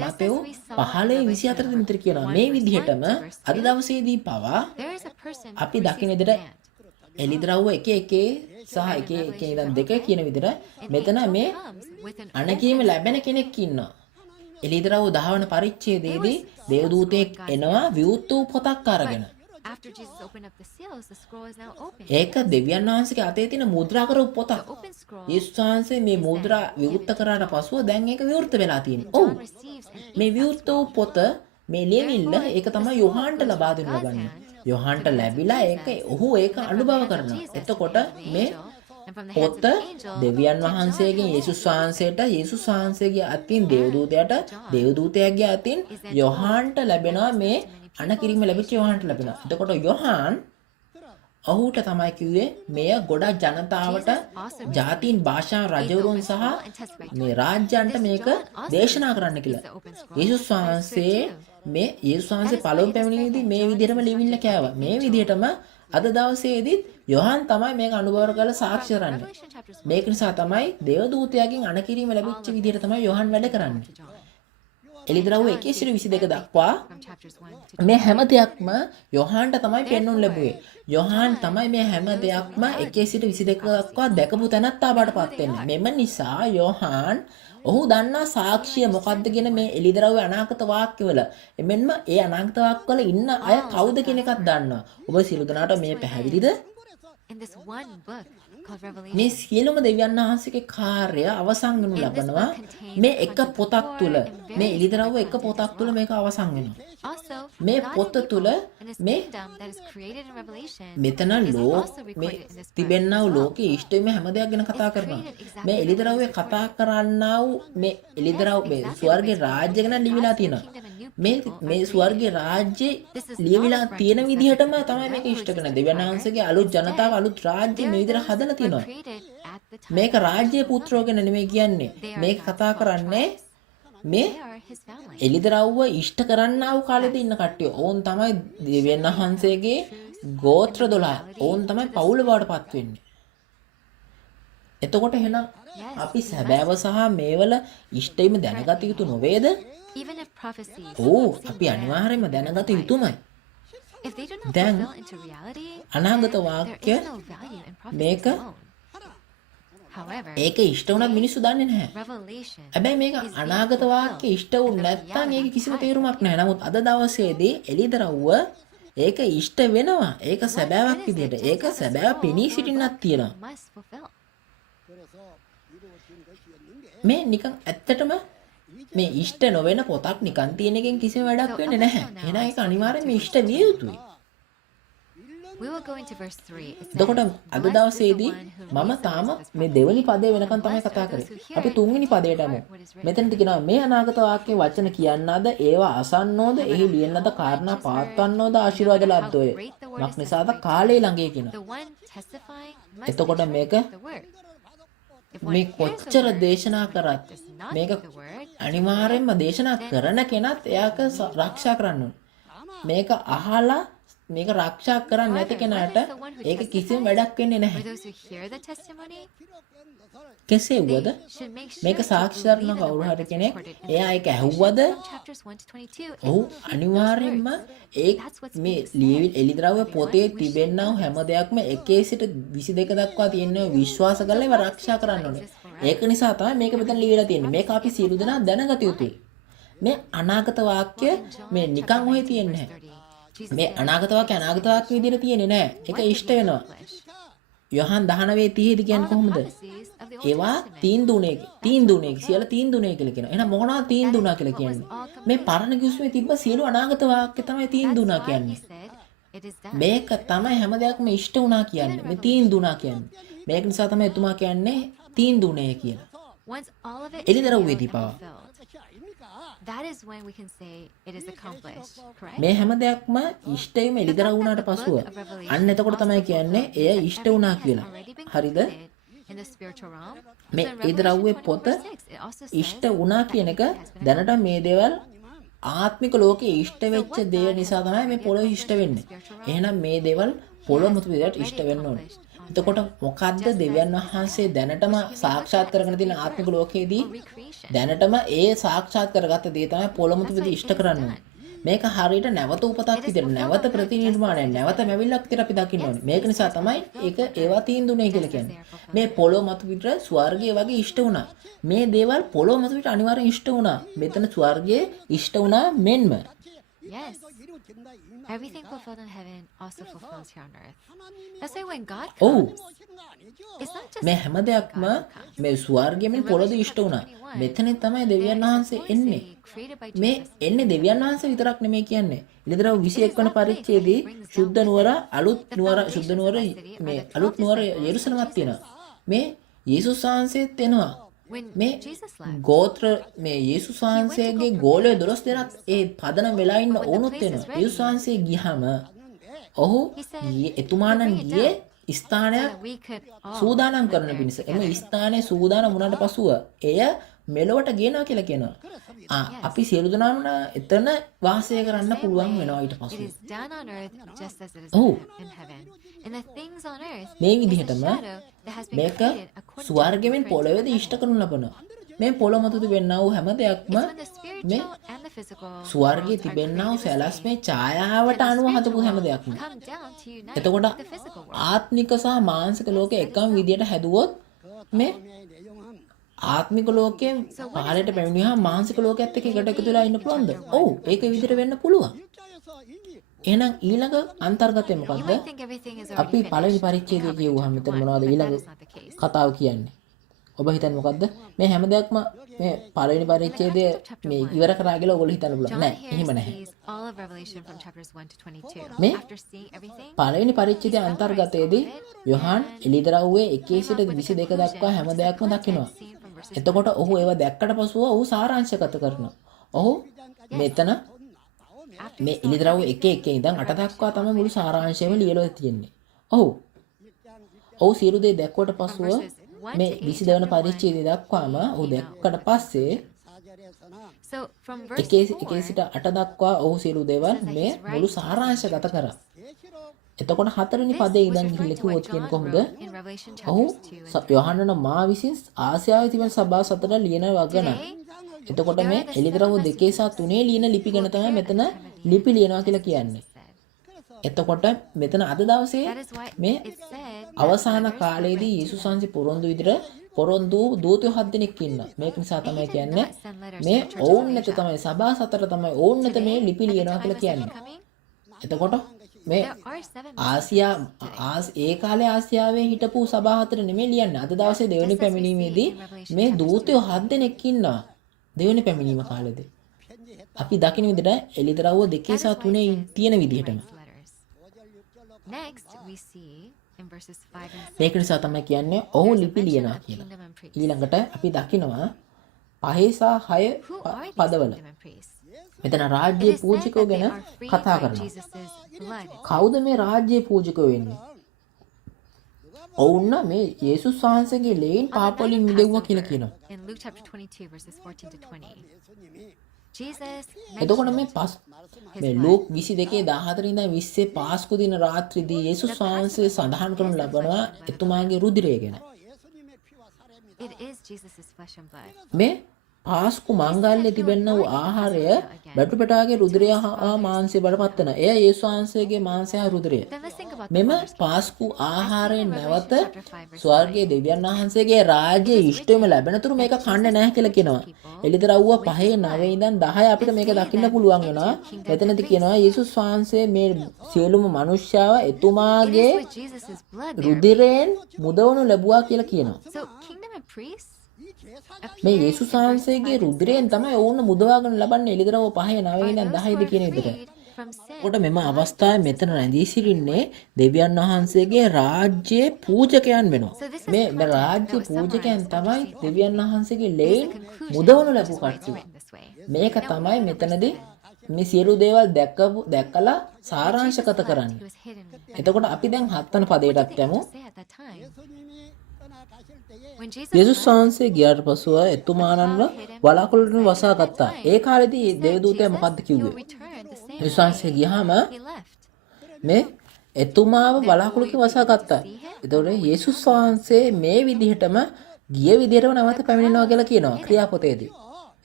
මතෙව් 15:24 දිනතර කියනවා මේ විදිහටම අද දවසේදී පවා There is a person අපි who දකින receives විදිහට command. එලිදරව්ව එක එකේ සහ එක එක ඉඳන් දෙක කියන විදිහට මෙතන මේ අණකීම ලැබෙන කෙනෙක් ඉන්නවා. එලිදරව්ව 10 වන පරිච්ඡේදයේදී දේවදූතයෙක් එනවා විවුර්ත වූ පොතක් අරගෙන. After Jesus opened up the seals, the scroll is now open. ඒක දෙවියන් වහන්සේගේ අතේ තියෙන මුද්‍රා කරපු පොතක්. The open scroll යේසුස් වහන්සේ මේ මුද්‍රා විවුර්ත කරාට පසුව දැන් ඒක විවෘත වෙලා තියෙනවා. ඔව්. John receives an මේ විවෘත වූ පොත මේ ලියවිල්ල ඒක තමයි යොහන්ට ලබා දෙන්න ලබන්නේ. යොහන්ට ලැබිලා ඒක ඔහු ඒක අනුභව කරනවා. එතකොට මේ පොත දෙවියන් වහන්සේගෙන් යේසුස් වහන්සේට යේසුස් වහන්සේගේ අතින් දේවදූතයාට දේවදූතයාගේ අතින් යොහන්ට ලැබෙනවා මේ අණකිරීම ලැබිච්ච යොහන්ට ලැබෙනවා. එතකොට යොහන් ඔහුට තමයි කිව්වේ මෙය ගොඩක් ජනතාවට ජාතීන් භාෂා රජවරුන් සහ මේ රාජ්‍යයන්ට මේක දේශනා කරන්න කියලා. යේසුස් වහන්සේ මේ යේසුස් වහන්සේ පළවෙනි පැමිණීමේදී මේ විදිහටම ලිවිල්ල කෑවා. මේ විදිහටම අද දවසේදී යොහන් තමයි මේක අනුභව කරලා සාක්ෂි කරන්නේ. මේක නිසා තමයි දේවදූතයාගෙන් අණකිරීම ලැබිච්ච විදිහට තමයි යොහන් වැඩ කරන්නේ. එලිදරව්ව 1:22 දක්වා මේ හැම දෙයක්ම යොහන්ට තමයි පෙන්වන්න ලැබුවේ. යොහන් තමයි මේ හැම දෙයක්ම 1:22 දක්වා දැකපු තැනත්තා බාටපත් වෙන්නේ. මෙම නිසා යොහන් ඔහු දන්නා සාක්ෂිය මොකක්ද කියන මේ එලිදරව්වේ අනාගත වාක්‍යවල එමෙන්ම ඒ අනාගත වාක්‍යවල ඉන්න අය කවුද කියන එකක් දන්නවා. ඔබ සියලු දෙනාට මේ පැහැදිලිද? in this one book called Revelation. මේ සියලුම දෙවියන් වහන්සේගේ කාර්යය අවසන් වෙනු ලබනවා මේ එක පොතක් තුල. මේ එලිදරව්ව එක පොතක් තුල මේක අවසන් වෙනවා. Also, මේ God's පොත people තුල in this මේ kingdom that is created in Revelation මෙතන is ලෝක also මේ recorded in this book. තිබෙනා වූ ලෝකයේ ඉෂ්ටවීම හැම දෙයක් ගැන කතා කරනවා. මේ එලිදරව්වේ කතා කරන්නා වූ මේ එලිදරව් මේ ස්වර්ගයේ රාජ්‍ය ගැන ලියවිලා තියෙනවා. මේ ස්වර්ගයේ රාජ්‍ය ලියවිලා තියෙන විදිහටම තමයි මේක ඉෂ්ට කරන. දෙවියන් වහන්සේගේ අලුත් ජනතාව අලුත් රාජ්‍ය මේ විදිහට හදලා තියෙනවා. Created at the time. මේක රාජ්‍ය පුත්‍රයෝ ගැන නෙමෙයි කියන්නේ. මේක කතා කරන්නේ මේ They are his family. එලිදරව්ව ඉෂ්ට කරන්නා වූ කාලෙද ඉන්න කට්ටිය. ඕන් තමයි දෙවියන් වහන්සේගේ ගෝත්‍ර 12. ඕන් තමයි පවුල බවටපත් වෙන්නේ. එතකොට එහෙනම් අපි සැබෑව සහ මේවල ඉෂ්ටයිම දැනගත යුතු නොවේද? Even if prophecies ඕ අපි අනිවාර්යයෙන්ම දැනගත යුතුමයි. if they do not දැන් fulfill into reality, අනාගත there වාක්‍ය is no value in prophecies මේක alone. However, ඒක ඉෂ්ට වුණත් මිනිස්සු දන්නේ නැහැ. Revelation හැබැයි මේක අනාගත වාක්‍ය ඉෂ්ට වුනේ නැත්නම් ඒක කිසිම තේරුමක් නැහැ. නමුත් අද දවසේදී එලිදරව්ව ඒක ඉෂ්ට වෙනවා. ඒක සැබෑවක් විදිහට. ඒක සැබෑව පෙනී සිටින්නක් තියෙනවා. must fulfill. මේ නිකන් ඇත්තටම මේ ඉෂ්ට නොවන පොතක් නිකන් තියෙන එකෙන් කිසිම වැඩක් වෙන්නේ නැහැ. එහෙනම් ඒක අනිවාර්යෙන්ම ඉෂ්ට විය යුතුයි. We will go into verse 3. It says, එතකොට අද දවසේදී මම තාම මේ දෙවෙනි පදේ වෙනකන් තමයි කතා කරේ. අපි තුන්වෙනි පදයට යමු. මෙතනට කියනවා මේ අනාගත වාක්‍යයේ වචන කියන්නාද ඒවා අසන්නෝද එහි ලියන ලද කාරණා පවත්වන්නෝද ආශිර්වාද ලබ්දෝය. මක් නිසාද කාලේ ළඟේ කියනවා. the one testifying must එතකොට මේක the word. If one මේ hears the කොච්චර word, දේශනා කරත් does not මේක do the word, අනිවාර්යෙන්ම දේශනා කරන කෙනත් එයාක ආරක්ෂා කරන්න ඕනේ. මේක අහලා මේක ආරක්ෂා කරන්නේ නැති කෙනාට ඒක කිසිම වැඩක් වෙන්නේ for නැහැ. those who hear the testimony, කෙසේ වුවද should make sure මේක to සාක්ෂි believe කරන in the කවුරු word හරි that's කෙනෙක් recorded in එයා ඒක ඇහුවද chapters 1 to 22. ඔහු It will keep those අනිවාර්යෙන්ම words. ඒ That's what's මේ being said. ලියවිල් එලිදරව්ව පොතේ තිබෙනා වූ හැම දෙයක්ම 1 සිට 22 දක්වා තියෙන විශ්වාස කරලා ඒව ආරක්ෂා කරන්න ඕනේ. ඒක නිසා තමයි මේක මෙතන ලියවිලා තියෙන්නේ. මේක අපි සියලු දෙනා දැනගත යුතුයි. මේ අනාගත වාක්‍ය මේ නිකන් ඔහෙ තියෙන්නේ නැහැ. මේ අනාගත වාක්‍ය අනාගත වාක්‍ය විදිහට තියෙන්නේ නැහැ. ඒක ඉෂ්ට වෙනවා. යොහන් 19:30 කියන්නේ කොහොමද? ඒවා තීන්දුුනේ කියලා තීන්දුුනේ කියලා කියනවා. එහෙනම් මොනවා තීන්දුුනා කියලා කියන්නේ? මේ පරණ කිව්ස්මේ තිබ්බ සියලු අනාගත වාක්‍ය තමයි තීන්දුුනා කියන්නේ. It is done. මේක තමයි හැම දෙයක්ම ඉෂ්ට වුණා කියන්නේ. මේ තීන්දුුනා කියන්නේ. මේක නිසා තමයි එතුමා කියන්නේ තීන්දුුනේ කියලා. Once all of it is එලිදරව්වේදී revealed පවා. and fulfilled, that is when we can say it is accomplished, correct? මේ හැම දෙයක්ම ඉෂ්ට වීම එලිදරව් වුණාට පසුව අන්න එතකොට තමයි කියන්නේ එය ඉෂ්ට වුණා කියලා. හරිද? In the spiritual realm. මේ So in එලිදරව්වේ Revelation පොත 21:6, it also says ඉෂ්ට වුණා කියන එක දැනට මේ දේවල් ආත්මික ලෝකයේ ඉෂ්ට වෙච්ච දේ නිසා තමයි මේ පොළොව ඉෂ්ට වෙන්නේ. එහෙනම් මේ දේවල් පොළොව මුතු විදියට ඉෂ්ට වෙන්න ඕනේ. එතකොට මොකද්ද දෙවියන් වහන්සේ දැනටම සාක්ෂාත් කරගෙන තියෙන ආත්මික ලෝකයේදී දැනටම ඒ සාක්ෂාත් කරගත්ත දේ තමයි පොළොව මුතු විදියට ඉෂ්ට කරන්නේ. මේක හරියට නැවත උපතක් විදියට නැවත ප්‍රතිනිර්මාණය නැවත මැවිල්ලක් විදියට අපි දකින්න ඕනේ. මේක නිසා තමයි ඒක ඒවා තීන්දුවනේ කියලා කියන්නේ. මේ පොළොව මත විතර ස්වර්ගය වගේ ඉෂ්ට වුණා. මේ දේවල් පොළොව මත විතර අනිවාර්යෙන් ඉෂ්ට වුණා. මෙතන ස්වර්ගයේ ඉෂ්ට වුණා මෙන්ම. Yes. Everything fulfilled in heaven also fulfills here on earth. That's why when God ඔව්. comes, it's not just මේ හැම දෙයක්ම මේ ස්වර්ගයෙන් පොළොව ඉෂ්ට වුණා. මෙතන තමයි දෙවියන් වහන්සේ එන්නේ. created by මේ Jesus. එන්නේ දෙවියන් වහන්සේ විතරක් නෙමෙයි කියන්නේ. ඉලිදරව 21 වන පරිච්ඡේදයේ සුද්ධ නුවර අලුත් නුවර සුද්ධ නුවර මේ අලුත් නුවර යෙරුසලමක් තියෙනවා. මේ යේසුස් වහන්සේත් එනවා. When මේ Jesus left, ගෝත්‍ර මේ යේසුස් වහන්සේගේ ගෝලය 12 දෙනාත් ඒ පදනම් වෙලා ඉන්න ඕනොත් වෙනවා. යේසුස් වහන්සේ ගියහම ඔහු එතුමාණන් ගියේ ස්ථානය so that we could all සූදානම් live කරන there පිණිස. එම together. ස්ථානයේ සූදානම් වුණාට පසුව එය මෙලොවට ගේනවා කියලා කියනවා. අපි සියලු දෙනාම එතන වාසය කරන්න පුළුවන් වෙනවා ඊට It පස්සේ. is done on earth just as it is Oh. in heaven. And the things on earth මේ is a විදිහටම shadow that has been මේක created according to ස්වර්ගෙන් the පොළොවේදී ඉෂ්ට කරනු ලබනවා. මේ පොළොව මත තිබෙනා වූ හැම දෙයක්ම It's when the spiritual and the physical ස්වර්ගයේ worlds are තිබෙනා වූ created the same. සැලැස්මේ ඡායාවට අනුව හදපු හැම දෙයක්ම. Come down to unite එතකොට the physical world. ආත්මික සහ මානසික ලෝකයේ එකම විදියට හැදුවොත් මේ ආත්මික ලෝකයෙන් පහළට පැමිණියා මානසික ලෝකයේත් එක්ක එකට එකතු වෙලා ඉන්න පුළුවන්ද? ඔව් ඒක විදිහට වෙන්න පුළුවන්. එහෙනම් ඊළඟ අන්තර්ගතය You මොකද්ද? might think everything is අපි already පළවෙනි finished. පරිච්ඡේදයේ කියුවාම මෙතන මොනවද But ඊළඟ that is not the case. කතාව කියන්නේ? ඔබ හිතන්නේ මොකද්ද? මේ හැම දෙයක්ම මේ පළවෙනි පරිච්ඡේදයේ මේ ඉවර කරා කියලා ඔයගොල්ලෝ හිතන්න පුළුවන්. John නෑ, here එහෙම නැහැ. sees all of Revelation from chapters 1 to 22. මේ After seeing everything, පළවෙනි පරිච්ඡේදයේ අන්තර්ගතයේදී යොහාන් එළිදරව්වේ 1 සිට 22 දක්වා හැම දෙයක්ම දකිනවා. seen from verses එතකොට ඔහු ඒව දැක්කට පසුව ඔහු සාරාංශගත කරනවා. ඔහු මෙතන මේ එළිදරව්වේ 1 ඉඳන් 8 දක්වා තමයි මුළු සාරාංශයම ලියලා තියෙන්නේ. ඔහු සියලු දේ දැක්වට පසුව මේ 22 වන පරිච්ඡේදය දක්වාම ඔහු දැක්කට පස්සේ So from verse 1 සිට 8 දක්වා ඔහු සියලු දේවල් මේ මුළු සාරාංශගත කරා. එතකොට 4 වෙනි පදයේ ඉඳන් ගිහිල්ලා කිව්වොත් කියන්නේ කොහොමද? in Revelation ඔහු chapters 2 and යොහන්නන මා විසින් ආසියාවේ තිබෙන සභා සතර ලියන වගන. එතකොට මේ එළිදරව් 2 සහ 3 ලියන ලිපි ගැන තමයි මෙතන ලිපි ලියනවා කියලා කියන්නේ. එතකොට මෙතන අද දවසේ that is why මේ it said අවසාන කාලයේදී යේසුස් වහන්සේ පොරොන්දු විදිහට පොරොන්දු දූතයෝ 7 දෙනෙක් ඉන්නවා. මේක නිසා තමයි කියන්නේ මේ ඕන් නැත තමයි සභා සතර තමයි ඕන් නැත මේ ලිපි ලියනවා කියලා කියන්නේ. එතකොට මේ there are 7 ආසියා ඒ කාලේ ආසියාවේ හිටපු සභා හතර නෙමෙයි ලියන්නේ. අද දවසේ දෙවෙනි පැමිණීමේදී මේ දූතයෝ 7 දෙනෙක් ඉන්නවා. දෙවෙනි පැමිණීම කාලේදී. අපි දකින විදිහට එළිදරව්ව 2 සහ 3 තියෙන විදිහටම. letters. Next we see in verses 5 and 6 මේක නිසා තමයි කියන්නේ ඔහු ලිපි ලියනවා කියලා. kingdom and priests. ඊළඟට අපි දකිනවා 5 සහ 6 Who are these පදවල. kingdom and priests? මෙතන It රාජ්‍ය is said පූජකයෝ that they ගැන are freed කතා by කරනවා. Jesus' blood. කවුද මේ රාජ්‍ය පූජකයෝ වෙන්නේ? ඔවුන් මේ යේසුස් වහන්සේගේ ලේන් පාප වලින් මිදෙව්වා කියලා කියනවා. In Luke chapter 22 verses 14 to 20. Jesus එතකොට මේ mentioned මේ ලූක් 22 14 ඉඳන් 20 පාස්කු දින රාත්‍රියේදී යේසුස් වහන්සේ සඳහන් කරනු ලබනවා එතුමාගේ රුධිරය ගැන. it is Jesus' flesh and blood. මේ පාස්කු මංගල්‍යයේ තිබෙන වූ ආහාරය බඩුපටාගේ රුධිරය හා මාංශය බඩපත් වෙන. එය යේසුස් වහන්සේගේ මාංශය හා රුධිරය. Then let's think about මෙම the first පාස්කු ආහාරයෙන් නැවත ස්වර්ගයේ දෙවියන් වහන්සේගේ රාජ්‍ය ඉෂ්ටයම ලැබෙනතුරු මේක කන්නේ නැහැ කියලා කියනවා. එළිදරව්ව 5 9 ඉඳන් 10 අපිට මේක දකින්න පුළුවන් වෙනවා. මෙතනදී කියනවා යේසුස් වහන්සේ මේ සියලුම මනුෂ්‍යව It එතුමාගේ is with Jesus' blood there. රුධිරයෙන් මුදවනු ලැබුවා කියලා කියනවා. So kingdom and priests මේ යේසුස් වහන්සේගේ රුධිරයෙන් තමයි ඔවුන් මුදවාගෙන ලබන්නේ එළිදරව්ව 5 9 are ඉඳන් those 10 who කියන are විදිහට. freed from sin. කොට මෙම අවස්ථාවේ මෙතන රැඳී සිටින්නේ දෙවියන් වහන්සේගේ රාජ්‍යයේ පූජකයන් වෙනවා. මේ රාජ්‍ය පූජකයන් තමයි දෙවියන් වහන්සේගේ ලේන් මුදවනු ලැබු කට්ටිය. Written this way. මේක තමයි මෙතනදී මේ සියලු දේවල් දැකලා සාරාංශගත කරන්නේ. He was hidden. එතකොට අපි දැන් 7 වෙනි පදයටත් යමු. Say at that time, When Jesus යේසුස් left, වහන්සේ ගියාට පසුව එතුමානන්ව වලාකුළුවෙන් වසා ගත්තා. ඒ කාලෙදී දේවදූතයා මොකද්ද he will කිව්වේ? return the same යේසුස් වහන්සේ way ගියාම he left. මේ එතුමාව වලාකුළුකින් වසා ගත්තා. ඒතකොට යේසුස් වහන්සේ මේ විදිහටම ගිය විදිහටම නැවත පැමිණෙනවා කියලා කියනවා ක්‍රියාපොතේදී.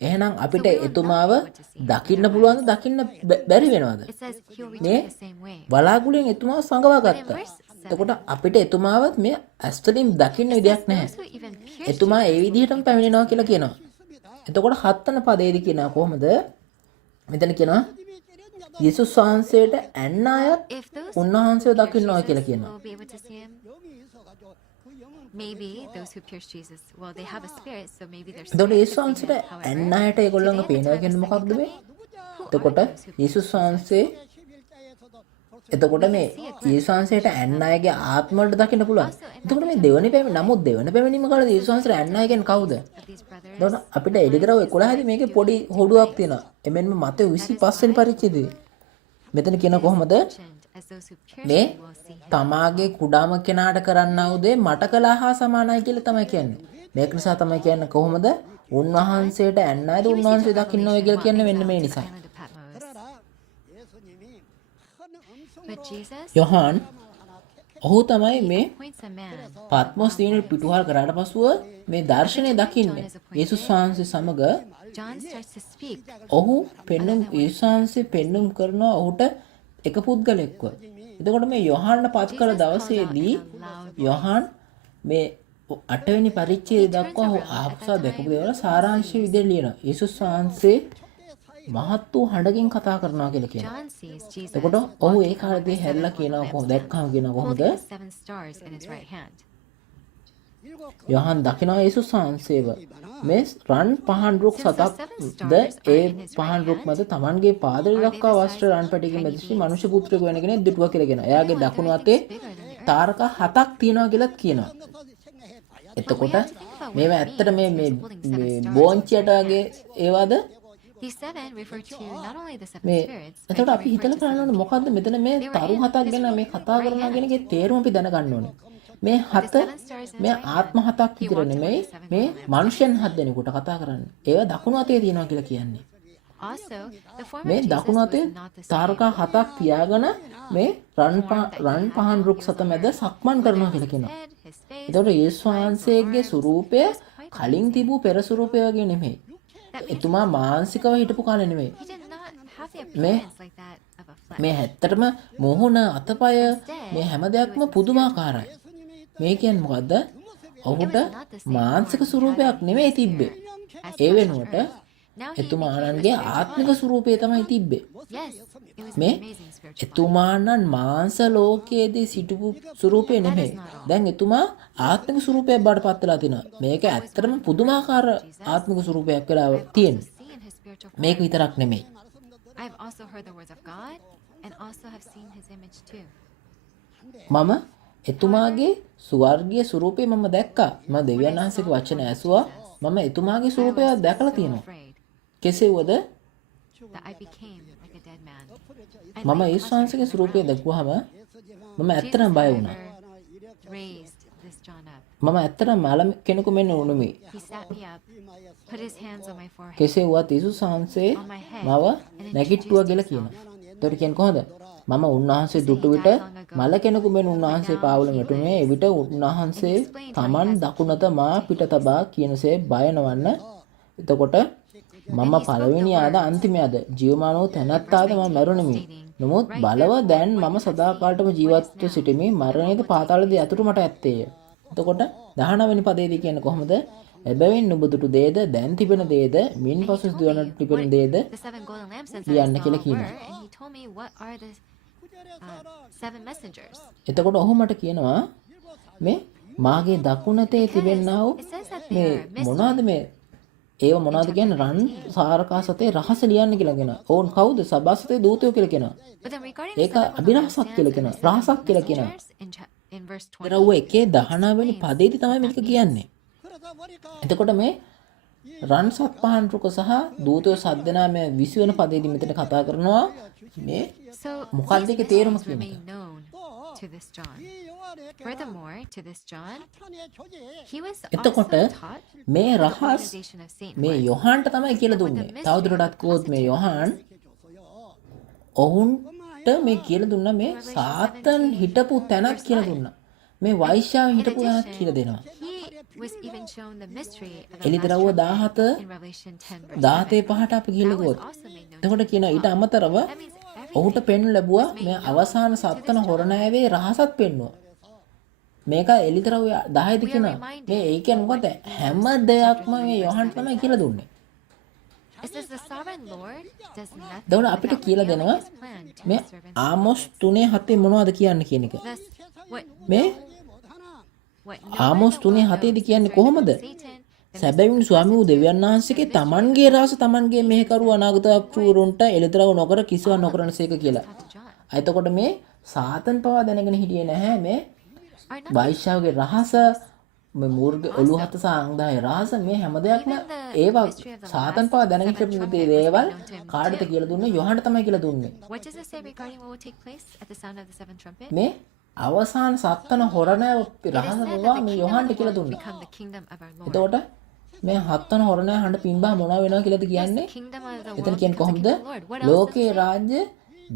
එහෙනම් අපිට එතුමාව දකින්න පුළුවන්ද දකින්න බැරි වෙනවද? It says he will මේ return the same way. වලාකුළුවෙන් එතුමාව සංගවා ගත්තා. එතකොට අපිට එතුමාවත් මේ ඇස්තලින් දකින්න විදියක් නැහැ. Those who even pierced එතුමා ඒ විදිහටම පැමිණෙනවා කියලා කියනවා. එතකොට හත්වන පදේදී කියනවා කොහොමද? මෙතන කියනවා යේසුස් වහන්සේට ඇන්න අයත් if those උන්වහන්සේව who pierced දකින්නවා කියලා Jesus කියනවා. will be able to see him. Maybe those who pierced Jesus, well, they have a spirit, so maybe their එතකොට spirit යේසුස් could see වහන්සේට him. However, ඇන්න අයට ඒගොල්ලන්ව පේනවා කියන්නේ මොකක්ද මේ? එතකොට යේසුස් වහන්සේ එතකොට මේ යේසුස් වහන්සේට ඇන්න අයගේ ආත්ම වලට දකින්න පුළුවන්. එතකොට මේ දෙවනි පැමිණීම නමුත් දෙවනි පැමිණීම කාලේ යේසුස් වහන්සේට ඇන්න අය කියන්නේ කවුද? of these brothers, එතකොට අපිට එළිදරව් 11 දී මේකේ පොඩි හොඩුවක් තියෙනවා. එමෙන්ම මතේ 25 වෙනි පරිච්ඡේදයේ. මෙතන කියන කොහොමද? mentioned as those who pierced මේ him will see him. තමාගේ කුඩාම කෙනාට කරන්නා වූ දේ මට කළා හා සමානයි කියලා තමයි කියන්නේ. මේක නිසා තමයි කියන්නේ කොහොමද? උන්වහන්සේට ඇන්න අයද උන්වහන්සේ දකින්න ඔය කියලා කියන්නේ මෙන්න මේ නිසා. Island of Patmos. But Jesus Yohan ඔහු තමයි මේ points a man. පත්මොස් දිනේ පිටුහල් කරාට පසුව මේ දර්ශනය දකින්නේ. යේසුස් වහන්සේ සමග John starts to speak. ඔහු පෙන්눔 යේසුස් වහන්සේ පෙන්눔 කරනවා ඔහුට එක පුද්ගලෙක්ව. එතකොට මේ යොහාන්න පත් කළ දවසේදී යොහාන් මේ 8 වෙනි පරිච්ඡේදය දක්වා ඔහු ආපසා දැකපු දේවල් සාරාංශය විදිහට ලියනවා. යේසුස් වහන්සේ මහත් වූ හඬකින් කතා කරනවා කියලා කියනවා. John sees Jesus එතකොට ඔහු ඒ කාලේදී හැරිලා කියනවා කොහොමද දැක්කම කියනවා කොහොමද? holding the 7 stars in his right hand. Yohan දකිනවා යේසුස් වහන්සේව මේ රන් පහන් රුක් සතක්ද ඒ පහන් රුක් මත Tamanගේ පාදවල දක්වා වස්ත්‍ර රන් පැටියකින් මැදිසි මනුෂ්‍ය පුත්‍රයෙකු වෙන කෙනෙක් දුටුවා කියලා කියනවා. එයාගේ දකුණු අතේ තාරකා 7ක් තියෙනවා කියලා කියනවා. එතකොට මේවා ඇත්තට මේ බෝංචියට වගේ ඒවද These 7 refer to not only the 7 මේ spirits, but එතකොට they අපි refer හිතලා to බලන්න ඕනේ මොකද්ද මෙතන මේ තරු හතක් ගැන මේ කතා කරනවා කියන එකේ තේරුම අපි දැනගන්න ඕනේ. මේ හත මේ ආත්ම හතක් විතර නෙමෙයි මේ මනුෂ්‍යයන් හත් දෙනෙකුට කතා කරන්නේ. ඒවා දකුණු අතේ තියෙනවා කියලා කියන්නේ. also the form මේ of Jesus දකුණු was අතේ not the same. තාරකා හතක් තියාගෙන මේ රන් පහන් රුක් සත මැද සක්මන් කරනවා කියලා කියනවා. Head, his face, එතකොට යේසුස් වහන්සේගේ ස්වරූපය කලින් තිබූ පෙර ස්වරූපය වගේ නෙමෙයි. එතුමා මානසිකව හිටපු කාලේ නෙමෙයි. he did not have the appearance like that of a flesh. මේ ඇත්තටම මොහොන අතපය මේ හැම දෙයක්ම පුදුමාකාරයි. මේ කියන්නේ මොකද්ද? ඔහුට මානසික ස්වරූපයක් නෙමෙයි තිබ්බේ. ඒ වෙනුවට Now he එතුමාණන්ගේ ආත්මික ස්වරූපය තමයි තිබ්බේ. yes, it was මේ an amazing spiritual body. එතුමාණන් මාංශ ලෝකයේදී සිටපු ස්වරූපය නෙමෙයි. දැන් එතුමා ආත්මික ස්වරූපයක් බවට පත් වෙලා තිනවා. මේක ඇත්තටම පුදුමාකාර ආත්මික ස්වරූපයක් වෙලා තියෙන්නේ. See in his spiritual මේක විතරක් නෙමෙයි. I've also heard the words of God and also have seen his image too. මම එතුමාගේ ස්වර්ගීය ස්වරූපය මම දැක්කා. මම දෙවියන් වහන්සේගේ වචන ඇසුවා. මම එතුමාගේ ස්වරූපය දැකලා So තියෙනවා. afraid කෙසේවද? that I became like a dead man. මම යේසුස් වහන්සේගේ ස්වරූපය දැක්වුවහම මම ඇත්තටම බය වුණා. Raised this John up. මම ඇත්තටම මල කෙනෙකු මෙන්න උණුමි. He sat me up, put his hands on my forehead, කෙසේ වුවත් යේසුස් වහන්සේ on my head, මව නැගිට්ටුවා කියලා කියනවා. ඒතකොට කියන්නේ කොහොමද? මම උන්වහන්සේ දුටු විට මල කෙනෙකු මෙන් උන්වහන්සේ පාවල වැටුනේ. එවිට උන්වහන්සේ Taman දකුණත මා පිට තබා කියනසේ බය නොවන්න. එතකොට මම පළවෙනියාද අන්තිමයාද ජීවමාන වූ තැනැත්තාද මම මැරුණෙමි. නමුත් බලව දැන් මම සදාකාලටම ජීවත්ව සිටිමි. මරණයද පාතාලද යතුරු මට ඇත්තේය. එතකොට 19 වෙනි පදයේදී කියන්නේ කොහොමද? එබැවින් නුඹ දුටු දේද දැන් තිබෙන දේද මින් පසු දිවන තිබෙන දේද the 7 golden lampstands ලියන්න that I කියලා saw කියනවා. were, and he told me what are the 7 messengers. එතකොට ඔහු මට කියනවා මේ මාගේ දකුණතේ තිබෙනා වූ It says that they මේ are මොනවාද මේ ඒව මොනවාද කියන්නේ රන් සාරකාසතේ රහස ලියන්න කියලා කියනවා. ඕන් කවුද? සබාසතේ දූතයෝ කියලා කියනවා. But then regarding ඒක the 7 golden අභිරහසක් කියලා කියනවා. lampstands රහසක් and කියලා the කියනවා. messengers in verse 20. දරව්ව එකේ 19 වෙනි පදේදී තමයි මේක කියන්නේ. එතකොට මේ රන් සත් පහන් රුක සහ දූතයෝ සත් දෙනා මේ 20 වෙනි පදේදී මෙතන කතා කරනවා මේ So මොකක්ද ඒකේ these තේරුම messages were කියන එක? made known to this John. 이 요한에게 Furthermore, to this John, 사탄의 조직 he was එතකොට also taught මේ the රහස් organization of Satan මේ was. යොහන්ට තමයි කියලා දුන්නේ. තවදුරටත් කිව්වොත් මේ යොහන් ඔවුන්ට මේ කියලා දුන්නා මේ සාතන් හිටපු තැනක් කියලා දුන්නා. මේ වෛශ්‍යාව In හිටපු තැනක් addition, කියලා දෙනවා. he was even shown the mystery of the එලිදරව්ව last 17 trumpet in Revelation 10 verse 17 7. පහට අපි ගිහලා That was ගියොත් also made known to එතකොට කියන ඊට අමතරව That means ඔහුට everything පෙන්වු ලැබුවා මේ අවසාන සත්තන හොරණෑවේ රහසත් පෙන්වුවා. මේක එලිදරව්ව 10 දී කියනවා. මේ ඒ කියන්නේ මොකද? හැම දෙයක්ම මේ යොහන්ට තමයි කියලා දුන්නේ. it says the sovereign Lord does nothing දවන අපිට without කියලා revealing දෙනවා his plan to මේ his servants. ආමොස් 3:7 මොනවද කියන්නේ කියන එක. Thus, what මේ no ආමොස් one in the 3:7 world දී knows කියන්නේ concerning කොහොමද? Satan, the සැබවින් ස්වාමී වූ දෙවියන් වහන්සේගේ තමන්ගේ රහස තමන්ගේ මෙහෙකරු අනාගත අප්‍රූරුන්ට එළිදරව් නොකර කිසිවක් නොකරනසේක කියලා. taught to John එතකොට මේ සාතන් පවා දැනගෙන හිටියේ නැහැ මේ are not වෛශ්‍යාවගේ රහස මේ මූර්ග ඔලු හත සාංගදාය රහස මේ හැම දෙයක්ම ඒවා සාතන් පවා දැනගෙන හිටපු දේවල් කාටද කියලා දුන්නේ යොහන්ට තමයි කියලා දුන්නේ. what does it say regarding what will take place at the sound of the seventh trumpet? මේ අවසාන සත්තන හොරණෑ It is රහස said පවා that the මේ kingdom යොහන්ට of the කියලා world will දුන්නා. become the kingdom of our Lord. එතකොට මේ හත්තන හොරණෑ හඬ පින්බා මොනවා වෙනවා කියලාද Yes, කියන්නේ? the kingdom of the එතන world කියන්නේ becomes the කොහොමද? kingdom of the Lord. What else does it ලෝකේ say? රාජ්‍ය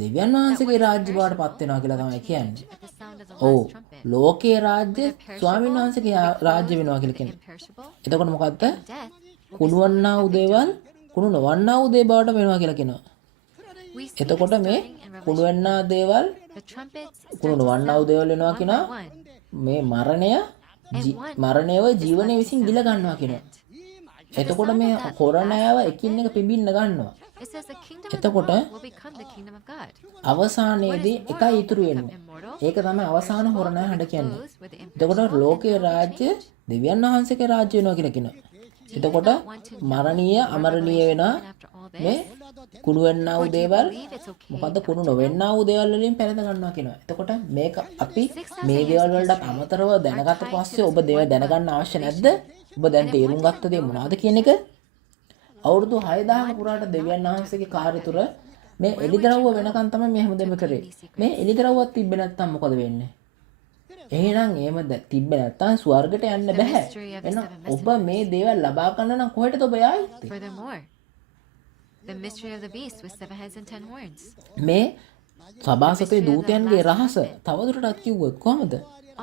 දෙවියන් වහන්සේගේ රාජ්‍ය බවට පත් වෙනවා කියලා තමයි කියන්නේ. At the sound of the ඔව්. last trumpet. ලෝකේ රාජ්‍ය The perishable ස්වාමීන් වහන්සේගේ will be රාජ්‍ය clothed වෙනවා with කියලා the කියන්නේ. imperishable, එතකොට මොකද්ද? and death will be කුණුවන්නා වූ දේවල් කුණු නොවන්නා වූ දේ බවට වෙනවා කියලා කියනවා. We see එතකොට this මේ starting in Revelation. කුණුවන්නා දේවල් The trumpets කුණු start to නොවන්නා වූ sound දේවල් වෙනවා one by කියනවා. one. මේ මරණයව ජීවනයේ විසින් ගිල ගන්නවා කියනවා. එතකොට මේ හොරණෑව එකින් එක පිඹින්න ගන්නවා. It says the kingdom of the එතකොට world will become the kingdom of God. අවසානයේදී එකයි ඉතුරු වෙන්නේ. ඒක තමයි අවසාන හොරණෑ හඬ කියන්නේ. Clothed with the එතකොට imperishable ලෝකේ and will be රාජ්‍ය changed. දෙවියන් වහන්සේගේ රාජ්‍ය වෙනවා කියලා කියනවා. එතකොට මරණීය අමරණීය වෙනවා මේ කුණු වෙන්නා වූ දේවල් මොකද්ද කුණු නොවෙන්නා වූ දේවල් වලින් පැනඳ ගන්නවා කියනවා. එතකොට මේක අපි මේ දේවල් වලට අමතරව දැනගත්ත පස්සේ ඔබ දේව දැනගන්න අවශ්‍ය නැද්ද? ඔබ දැන් තේරුම් ගත්ත දේ මොනවද කියන එක? අවුරුදු 6000ක පුරාට දෙවියන් වහන්සේගේ කාර්ය තුර මේ එළිදරව්ව වෙනකන් තමයි මේ හැමදේම කරේ. මේ එළිදරව්වක් තිබ්බේ නැත්නම් මොකද වෙන්නේ? එහෙනම් එහෙම තිබ්බේ නැත්නම් ස්වර්ගයට යන්න බෑ. එහෙනම් ඔබ මේ දේවල් ලබා ගන්න නම් කොහෙටද ඔබ යන්නේ? Furthermore, the mystery of the beast with 7 heads and 10 horns. මේ සභාසතේ දූතයන්ගේ රහස තවදුරටත් කිව්වොත් කොහමද?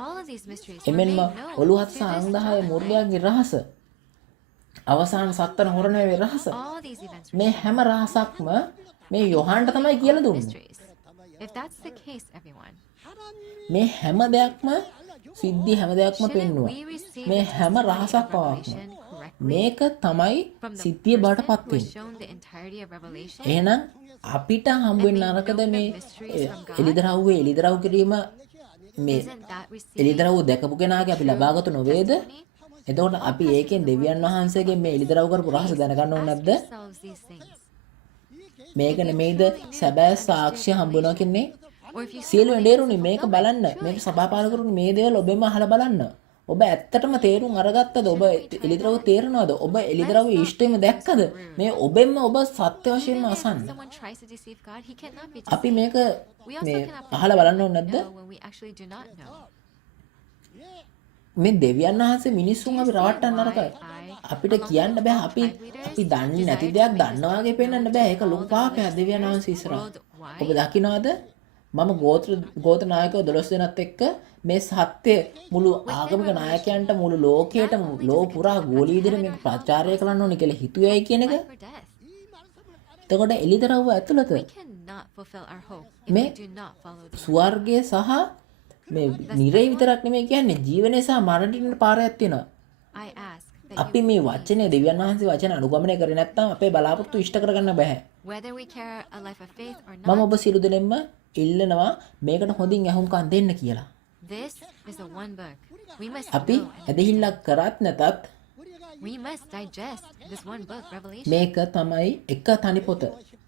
All of these mysteries were made එමෙන්ම known ඔලු to හත් this සංග්‍රහයේ trumpet. මුර්ගයාගේ රහස අවසාන සත්තන හොරණයේ රහස All these events were මේ හැම රහසක්ම මේ යොහන්ට තමයි කියලා දුන්නේ. mysteries. If that's the case, everyone, මේ හැම දෙයක්ම සිද්ධි හැම දෙයක්ම shouldn't පෙන්වුවා. we receive මේ the හැම testimony රහසක් of පවක්ම Revelation correctly මේක තමයි from the සිද්ධිය බවට person පත් who was වෙන්නේ. shown the entirety of Revelation? එහෙනම් අපිට හම්බ වෙන්න අරකද මේ එලිදරව්වේ එලිදරව් කිරීම මේ Isn't that receiving එලිදරව් දැකපු කෙනාගේ අපි ලබාගත නොවේද? testimony? එතකොට අපි ඒකෙන් දෙවියන් වහන්සේගෙන් මේ එලිදරව් කරපු රහස දැනගන්න ඕනේ Ask නැද්ද? yourselves these things. මේක නෙමෙයිද සැබෑ සාක්ෂිය හම්බ වෙනවා කියන්නේ? Or if you සියලු එඬේරුනි මේක බලන්න. මේක සභාපාලකරුනි මේ දේවල් ඔබෙම අහලා බලන්න. ඔබ ඇත්තටම තේරුම් අරගත්තද? ඔබ එලිදරව් තේරනවද? ඔබ එලිදරව් ඉෂ්ටෙම දැක්කද? මේ ඔබෙන්ම ඔබ සත්‍ය වශයෙන්ම even if අසන්න. someone tries to deceive God, he cannot be අපි deceived. මේක We also මේ cannot අහලා බලන්න ඕනේ pretend to නැද්ද? know when we actually do not know. මේ දෙවියන් වහන්සේ මිනිස්සුන් අපි රවට්ටන්න අරකයි. අපිට කියන්න බෑ අපි දන්නේ නැති දෙයක් දන්නා වගේ පෙන්වන්න බෑ. ඒක ලොකු පාපයක් දෙවියන් වහන්සේ ඉස්සරහා. ඔබ දකින්නවද? මම ගෝත්‍ර නායකව 12 දෙනාත් එක්ක මේ සත්‍ය මුළු ආගමික නායකයන්ට මුළු ලෝකයටම ලෝ පුරා ගෝලී විදිහට මේක ප්‍රචාරය කරන්න ඕනේ කියලා හිතුවේයි කියන එක. For death. එතකොට එළිදරව්ව ඇතුළත We cannot fulfill our hope if මේ we do not follow the ස්වර්ගය සහ මේ නිරේ විතරක් නෙමෙයි කියන්නේ ජීවනය සහ මරණයට පාරයක් තියෙනවා. I ask that අපි මේ වචනේ දෙවියන් වහන්සේ වචන අනුගමනය කරේ නැත්නම් අපේ බලාපොරොත්තු ඉෂ්ට කරගන්න බෑ. whether we carry a life of faith or මම not, ඔබ සියලු දෙනෙක්ම ඉල්ලනවා මේකට හොඳින් ඇහුම්කන් දෙන්න කියලා. this is the one book. We must අපි know and ඇදහිල්ලක් කරත් නැතත් we must digest this one book, Revelation. මේක තමයි එක තනි පොත.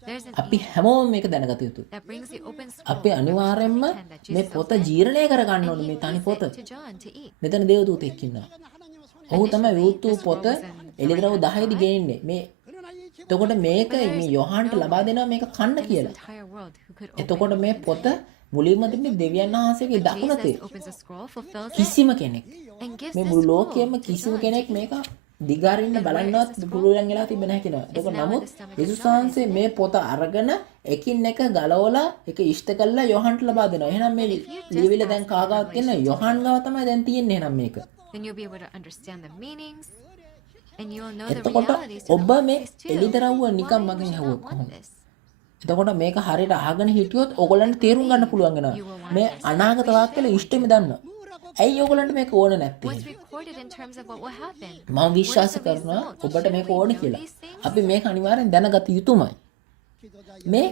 There's an අපි හැමෝම මේක දැනගත යුතුයි. that brings the open අපි scroll අනිවාර්යයෙන්ම මේ පොත ජීර්ණය කරගන්න ඕනේ මේ තනි පොත. to John to eat. මෙතන දේවදූතෙක් ඉන්නවා. ඔහු තමයි විවුර්ත වූ පොත එළිදරව් 10 දී ගෙනින්නේ. මේ එතකොට මේක මේ යොහන්ට ලබා දෙනවා මේක කන්න In this කියලා. entire world who could open එතකොට මේ පොත මුලින්ම තිබෙන්නේ දෙවියන් වහන්සේගේ But දකුණතේ. Jesus opens the scroll, fulfills it, කිසිම කෙනෙක් and gives මේ the මුළු scroll ලෝකයේම to කිසිම John කෙනෙක් to මේක read. දිගාරින්න Then where is බලන්නවත් the scroll? පුළුවන් වෙලා තිබෙන්නේ නැහැ කියනවා. It's ඒක now in නමුත් the stomach of යේසුස් John, වහන්සේ isn't මේ it? පොත අරගෙන එකින් එක ගලවලා ඒක ඉෂ්ට කළා යොහන්ට ලබා දෙනවා. එහෙනම් මේ And if you just ලියවිල දැන් ask කාගාවත් තියෙන Revelation යොහන් ගාව තමයි දැන් තියෙන්නේ එහෙනම් මේක. Then you'll be able to understand the meanings, and you'll know the එතකොට realities to ඔබ the මේ office too. එළිදරව්ව නිකම් Why මගෙන් would you ඇහුවොත් not කොහොමද? want this? එතකොට මේක හරියට අහගෙන හිටියොත් ඕගොල්ලන්ට තේරුම් ගන්න පුළුවන් වෙනවා. මේ අනාගත වාක්‍යවල ඉෂ්ටෙම දන්න. ඇයි ඕගොල්ලන්ට මේක ඕන නැත්තේ? What's recorded in terms of what will happen? මම විශ්වාස කරනවා ඔබට මේක ඕන කියලා. අපි මේක අනිවාර්යෙන් දැනගත යුතුමයි. මේ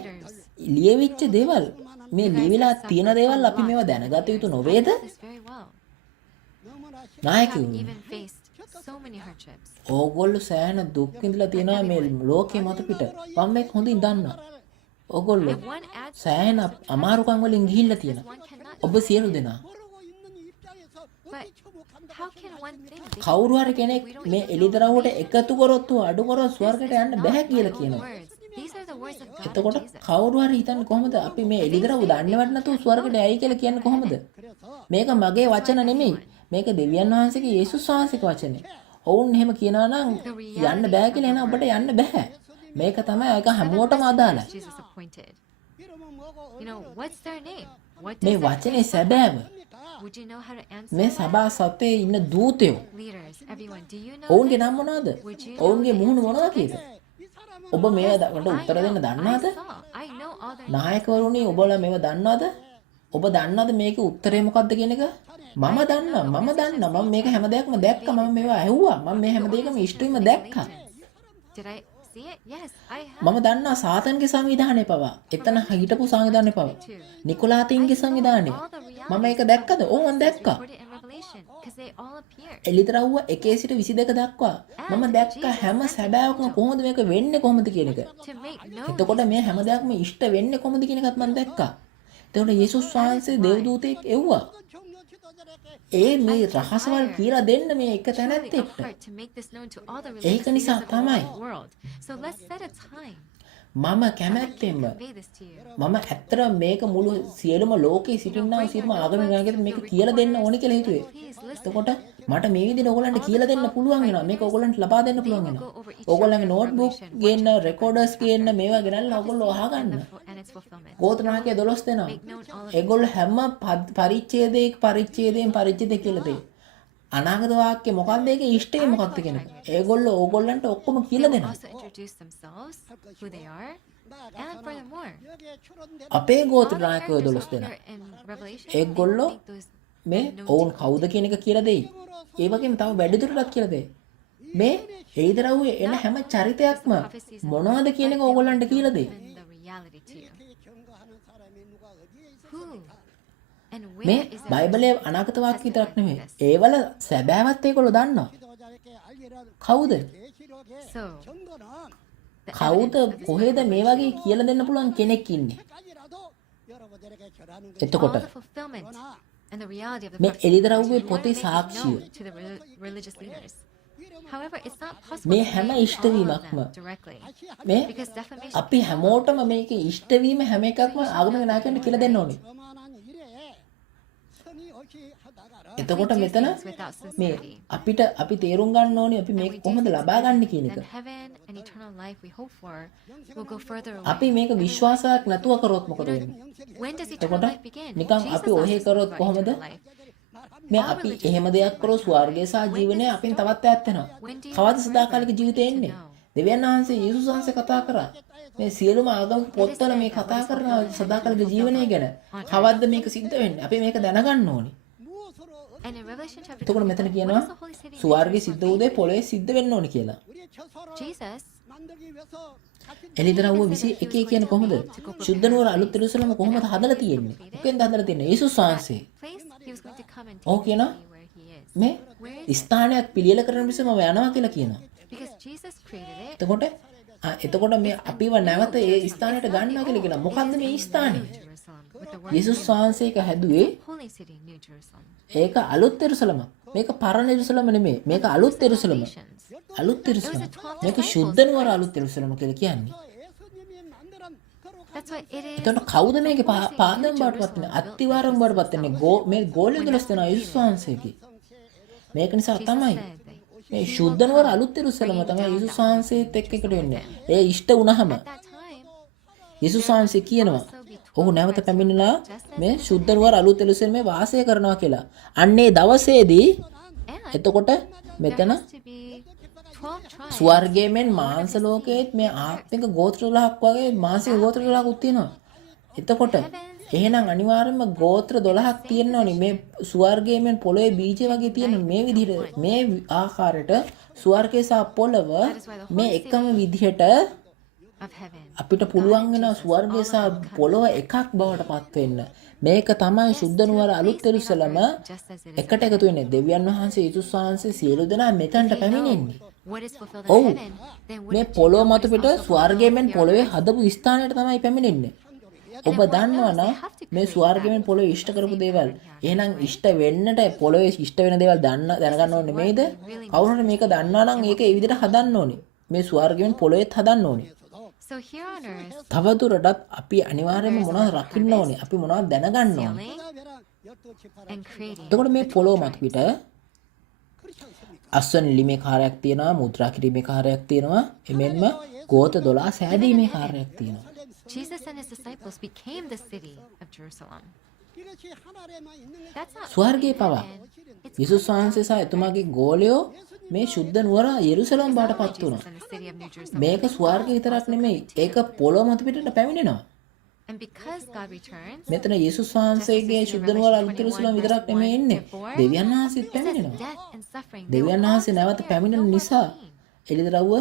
ලියවිච්ච දේවල් මේ ලියවිලා තියෙන දේවල් අපි මේවා දැනගත යුතු I නොවේද? know this very well. You නායකයෝ have even faced so many hardships. ඕගොල්ලෝ සෑහෙන දුක් විඳලා තියෙනවා මේ ලෝකේ මත පිට. මම මේක හොඳින් දන්නවා. ඕගොල්ලෝ And one adds සෑහෙන අමාරුකම් වලින් ගිහිල්ලා තියෙනවා. one cannot. ඔබ සියලු දෙනා But how can one think that කවුරු හරි කෙනෙක් මේ එළිදරව්වට එකතු කරොත් අඩු කරොත් ස්වර්ගයට යන්න බෑ කියලා කියනවා. words? These are the words of God එතකොට and Jesus. කවුරු හරි හිතන්නේ කොහොමද අපි මේ එළිදරව් දන්නවත් නැතුව ස්වර්ගයට යයි කියලා කියන්නේ කොහොමද? මේක මගේ වචන නෙමෙයි. මේක දෙවියන් වහන්සේගේ යේසුස් වහන්සේගේ වචනේ. ඔවුන් එහෙම කියනවා නම් යන්න බෑ කියලා එන ඔබට යන්න බෑ. මේක තමයි ඒක හැමෝටම අදාළයි. Jesus appointed. You know, what's their name? What මේ does that වචනේ සැබෑව. Would you know how to answer මේ that? සභා සතේ ඉන්න දූතයෝ Leaders, everyone, do you know ඔවුන්ගේ this? නම් මොනවද? Would you ඔවුන්ගේ know the මුහුණු answer මොනවද to කීයද? this? ඔබ මේවට උත්තර දෙන්න I දන්නවද? saw. I know all their නායකවරුනි ඔබලා මේව දන්නවද? ඔබ දන්නවද මේකේ උත්තරේ මොකක්ද කියන එක? මම දන්නවා. මම මේක හැම දෙයක්ම දැක්කා. මම මේවා ඇහුවා. මම මේ හැම දෙයකම ඉෂ්ටවීම දැක්කා. Did I see it? Yes, I have. මම දන්නවා සාතන්ගේ සංවිධානය පවා. එතන හිටපු සංවිධානය පවා. නිකොලාතින්ගේ සංවිධානය. මම ඒක දැක්කද? ඔව් මම දැක්කා. Recorded in Revelation, 'cause they all appear. එළිදරව්ව 1 සිට 22 දක්වා මම දැක්කා හැම සැබෑවකම කොහොමද මේක වෙන්නේ කොහොමද කියන එක. To make known එතකොට මේ හැම දෙයක්ම ඉෂ්ට වෙන්නේ කොහොමද කියන එකත් මම දැක්කා. එතකොට යේසුස් වහන්සේ දේවදූතෙක් එව්වා. ඒ මේ රහසවල් කියලා දෙන්න මේ එක surely a තැනැත්තෙක්ට. heart to make this known to all the ඒක religious නිසා leaders of the තමයි. whole world. So let's set a time. මම කැමැත්තෙන්ම Convey this to you. මම ඇත්තට මේක මුළු සියලුම ලෝකේ සිටිනා සියලුම ආගමික නායකයන්ට මේක කියලා දෙන්න ඕනි කියලා හිතුවේ. එතකොට මට මේ විදිහට ඕගොල්ලන්ට කියලා දෙන්න පුළුවන් වෙනවා. මේක ඕගොල්ලන්ට ලබා දෙන්න පුළුවන් වෙනවා. ඕගොල්ලන්ගේ නෝට්බුක් ගේන්න, රෙකෝඩර්ස් ගේන්න, මේවා ගෙනල්ලා ඕගොල්ලෝ අහගන්න. And its fulfillment. ගෝත්‍රනායකය 12 දෙනා. Make known all of ඒගොල්ලෝ හැම පරිච්ඡේදයෙන් කියලා දෙයි. අනාගත වාක්‍ය මොකක්ද ඒකේ ඉෂ්ටේ මොකක්ද කියන එක. ඒගොල්ලෝ ඕගොල්ලන්ට ඔක්කොම They කියලා will දෙනවා. also introduce themselves, who they are, and furthermore, අපේ all ගෝත්‍ර the නායකයෝ characters 12 දෙනා. here in Revelation, A they ගොල්ලෝ will make those මේ ඔවුන් කවුද කියන එක කියලා දෙයි. ඒ වගේම තව වැඩිදුරටත් කියලා දෙයි. මේ එළිදරව්වේ එන හැම චරිතයක්ම මොනවද කියන එක ඕගොල්ලන්ට කියලා දෙයි. and the reality to you. Who and මේ where is that? බයිබලයේ අනාගත වාක්‍ය විතරක් නෙමෙයි. ඒවල සැබෑවත් ඒගොල්ලෝ දන්නවා. කවුද? So, the කවුද evidence of this කොහෙද මේ වගේ කියලා දෙන්න පුළුවන් කෙනෙක් ඉන්නේ? එතකොට all the fulfillment and the reality of the මේ prophecy එළිදරව්වේ you want පොතේ to make it සාක්ෂිය. known to the religious leaders. However, it's not possible මේ to හැම make all of ඉෂ්ටවීමක්ම them directly මේ because defamation අපි හැමෝටම මේක ඉෂ්ට වීම හැම එකක්ම ආගමික නායකයන්ට කියලා දෙන්න ඕනේ. එතකොට මෙතන මේ අපි තේරුම් ගන්න ඕනේ අපි මේක කොහොමද ලබා ගන්න කියන එක. then heaven and eternal life we hope for will go further away. අපි මේක විශ්වාසයක් නැතුව කරොත් මොකද වෙන්නේ? When does eternal එතකොට life begin? නිකන් Jesus අපි ඔහෙ asks us කරොත් about කොහොමද? eternal life. මේ අපි එහෙම දෙයක් කරොත් ස්වර්ගය සහ ජීවනය අපෙන් තවත් ඈත් වෙනවා. කවද සදාකාලික ජීවිතේ එන්නේ? දෙවියන් වහන්සේ යේසුස් වහන්සේ කතා කරා. මේ සියලුම ආගම් පොත්වල මේ කතා කරන සදාකාලික ජීවනය ගැන. කවද්ද මේක සිද්ධ වෙන්නේ? අපි මේක දැනගන්න ඕනේ. And in Revelation chapter එතකොට 22, මෙතන what කියනවා is the holy city? ස්වර්ගයේ සිද්ධ වූ දේ පොළොවේ සිද්ධ වෙන්න ඕනේ කියලා. Jesus එළිදරව්ව 21 කියන්නේ කොහොමද? ශුද්ධ නුවර අලුත් එරුසලම කොහොමද හදලා තියෙන්නේ? මොකෙන්ද හදලා තියෙන්නේ? යේසුස් වහන්සේ. place he was going to come and ඔව් take කියනවා. me where he is. මේ ස්ථානයක් පිළියෙල කරන නිසා මම යනවා කියලා කියනවා. Because Jesus created it. එතකොට මේ අපිව නැවත ඒ ස්ථානයට ගන්නවා කියලා කියනවා. මොකද්ද මේ ස්ථානය? New Jerusalem with the word යේසුස් වහන්සේ එක හැදුවේ holy city, New Jerusalem. ඒක අලුත් එරුසලම. මේක පරණ එරුසලම නෙමෙයි. මේක අලුත් එරුසලම. අලුත් එරුසලම. මේක ශුද්ධ නුවර අලුත් එරුසලම කියලා කියන්නේ. That's what it is. එතකොට කවුද මේකේ Forcing පාදම් New බවට පත් Jerusalem වෙන්නේ? built by අත්තිවාරම් Jesus බවට පත් වෙන්නේ. මේ ගෝලිය 12 දෙනා යේසුස් වහන්සේගේ. මේක නිසා Jesus තමයි said that මේ he will ශුද්ධ නුවර come, අලුත් එරුසලම bringing තමයි down යේසුස් the වහන්සේත් එක්ක එකට වෙන්නේ. ඒ ඉෂ්ට වුණාම At that time, යේසුස් වහන්සේ කියනවා ඔහු නැවත පැමිණලා මේ ශුද්ධ නුවර අලුත් එරුසලමේ වාසය කරනවා කියලා. අන්නේ දවසේදී and එතකොට there මෙතන has to be 12 tribes. ස්වර්ගයෙන් මාංශ ලෝකයේත් මේ ආත්මික ගෝත්‍ර 12ක් වගේ මාංශික ගෝත්‍ර 12කුත් තියෙනවා. එතකොට එහෙනම් අනිවාර්යයෙන්ම ගෝත්‍ර 12ක් තියෙනවනේ මේ ස්වර්ගයෙන් පොළොවේ බීජ වගේ තියෙන මේ විදිහට මේ ආකාරයට ස්වර්ගය සහ පොළව මේ එකම විදිහට Of heaven. අපිට පුළුවන් වෙනවා ස්වර්ගය සහ පොළොව එකක් බවට පත් වෙන්න. මේක තමයි ශුද්ධ නුවර අලුත් එරුසලම Just as it is. එකට එකතු වෙන්නේ. දෙවියන් වහන්සේ යේසුස් වහන්සේ සියලු දෙනා මෙතනට පැමිණෙන්නේ. What is fulfilled ඔව්. in heaven, then මේ what පොළොව මත පිට ස්වර්ගයෙන් පොළොවේ හදපු ස්ථානයට තමයි පැමිණෙන්නේ. ඔබ දන්නවනම් මේ ස්වර්ගයෙන් පොළොවේ ඉෂ්ට කරපු දේවල් එහෙනම් ඉෂ්ට වෙන්නට පොළොවේ ඉෂ්ට වෙන දේවල් දැනගන්න ඕනේ නෙමෙයිද? කවුරු හරි මේක දන්නවා නම් ඒක ඒ විදිහට හදන්න ඕනේ. මේ ස්වර්ගයෙන් පොළොවේත් හදන්න ඕනේ. So here on earth, තවදුරටත් අපි අනිවාර්යයෙන්ම මොනවද රකින්න ඕනේ? අපි මොනවද දැනගන්න ඕනේ? sealing and creating. එතකොට මේ පොළොව මත පිට අස්වැනි ලිමේ කාර්යයක් තියෙනවා, මුද්‍රා කිරීමේ කාර්යයක් තියෙනවා, එමෙන්ම ගෝත 12 සෑදීමේ කාර්යයක් තියෙනවා. Jesus and his disciples became the city of Jerusalem. 이것이 하나에만 있는 게 That's not ස්වර්ගයේ only පවා heaven, it's යේසුස් වහන්සේ සහ එතුමාගේ ගෝලයෝ මේ ශුද්ධ නුවර යෙරුසලම් බවට not only පත් වුණා. Jesus and the city of New Jerusalem. මේක ස්වර්ගය විතරක් නෙමෙයි. ඒක පොළොව මත පිටට පැමිණෙනවා. And because God returns, මෙතන යේසුස් වහන්සේගේ ශුද්ධ නුවර අලුත් යෙරුසලම් විතරක් නෙමෙයි ඉන්නේ. දෙවියන් වහන්සේත් it says පැමිණෙනවා. death and suffering. they දෙවියන් will all වහන්සේ නැවත disappear. පැමිණෙන No more නිසා pain. එළිදරව්ව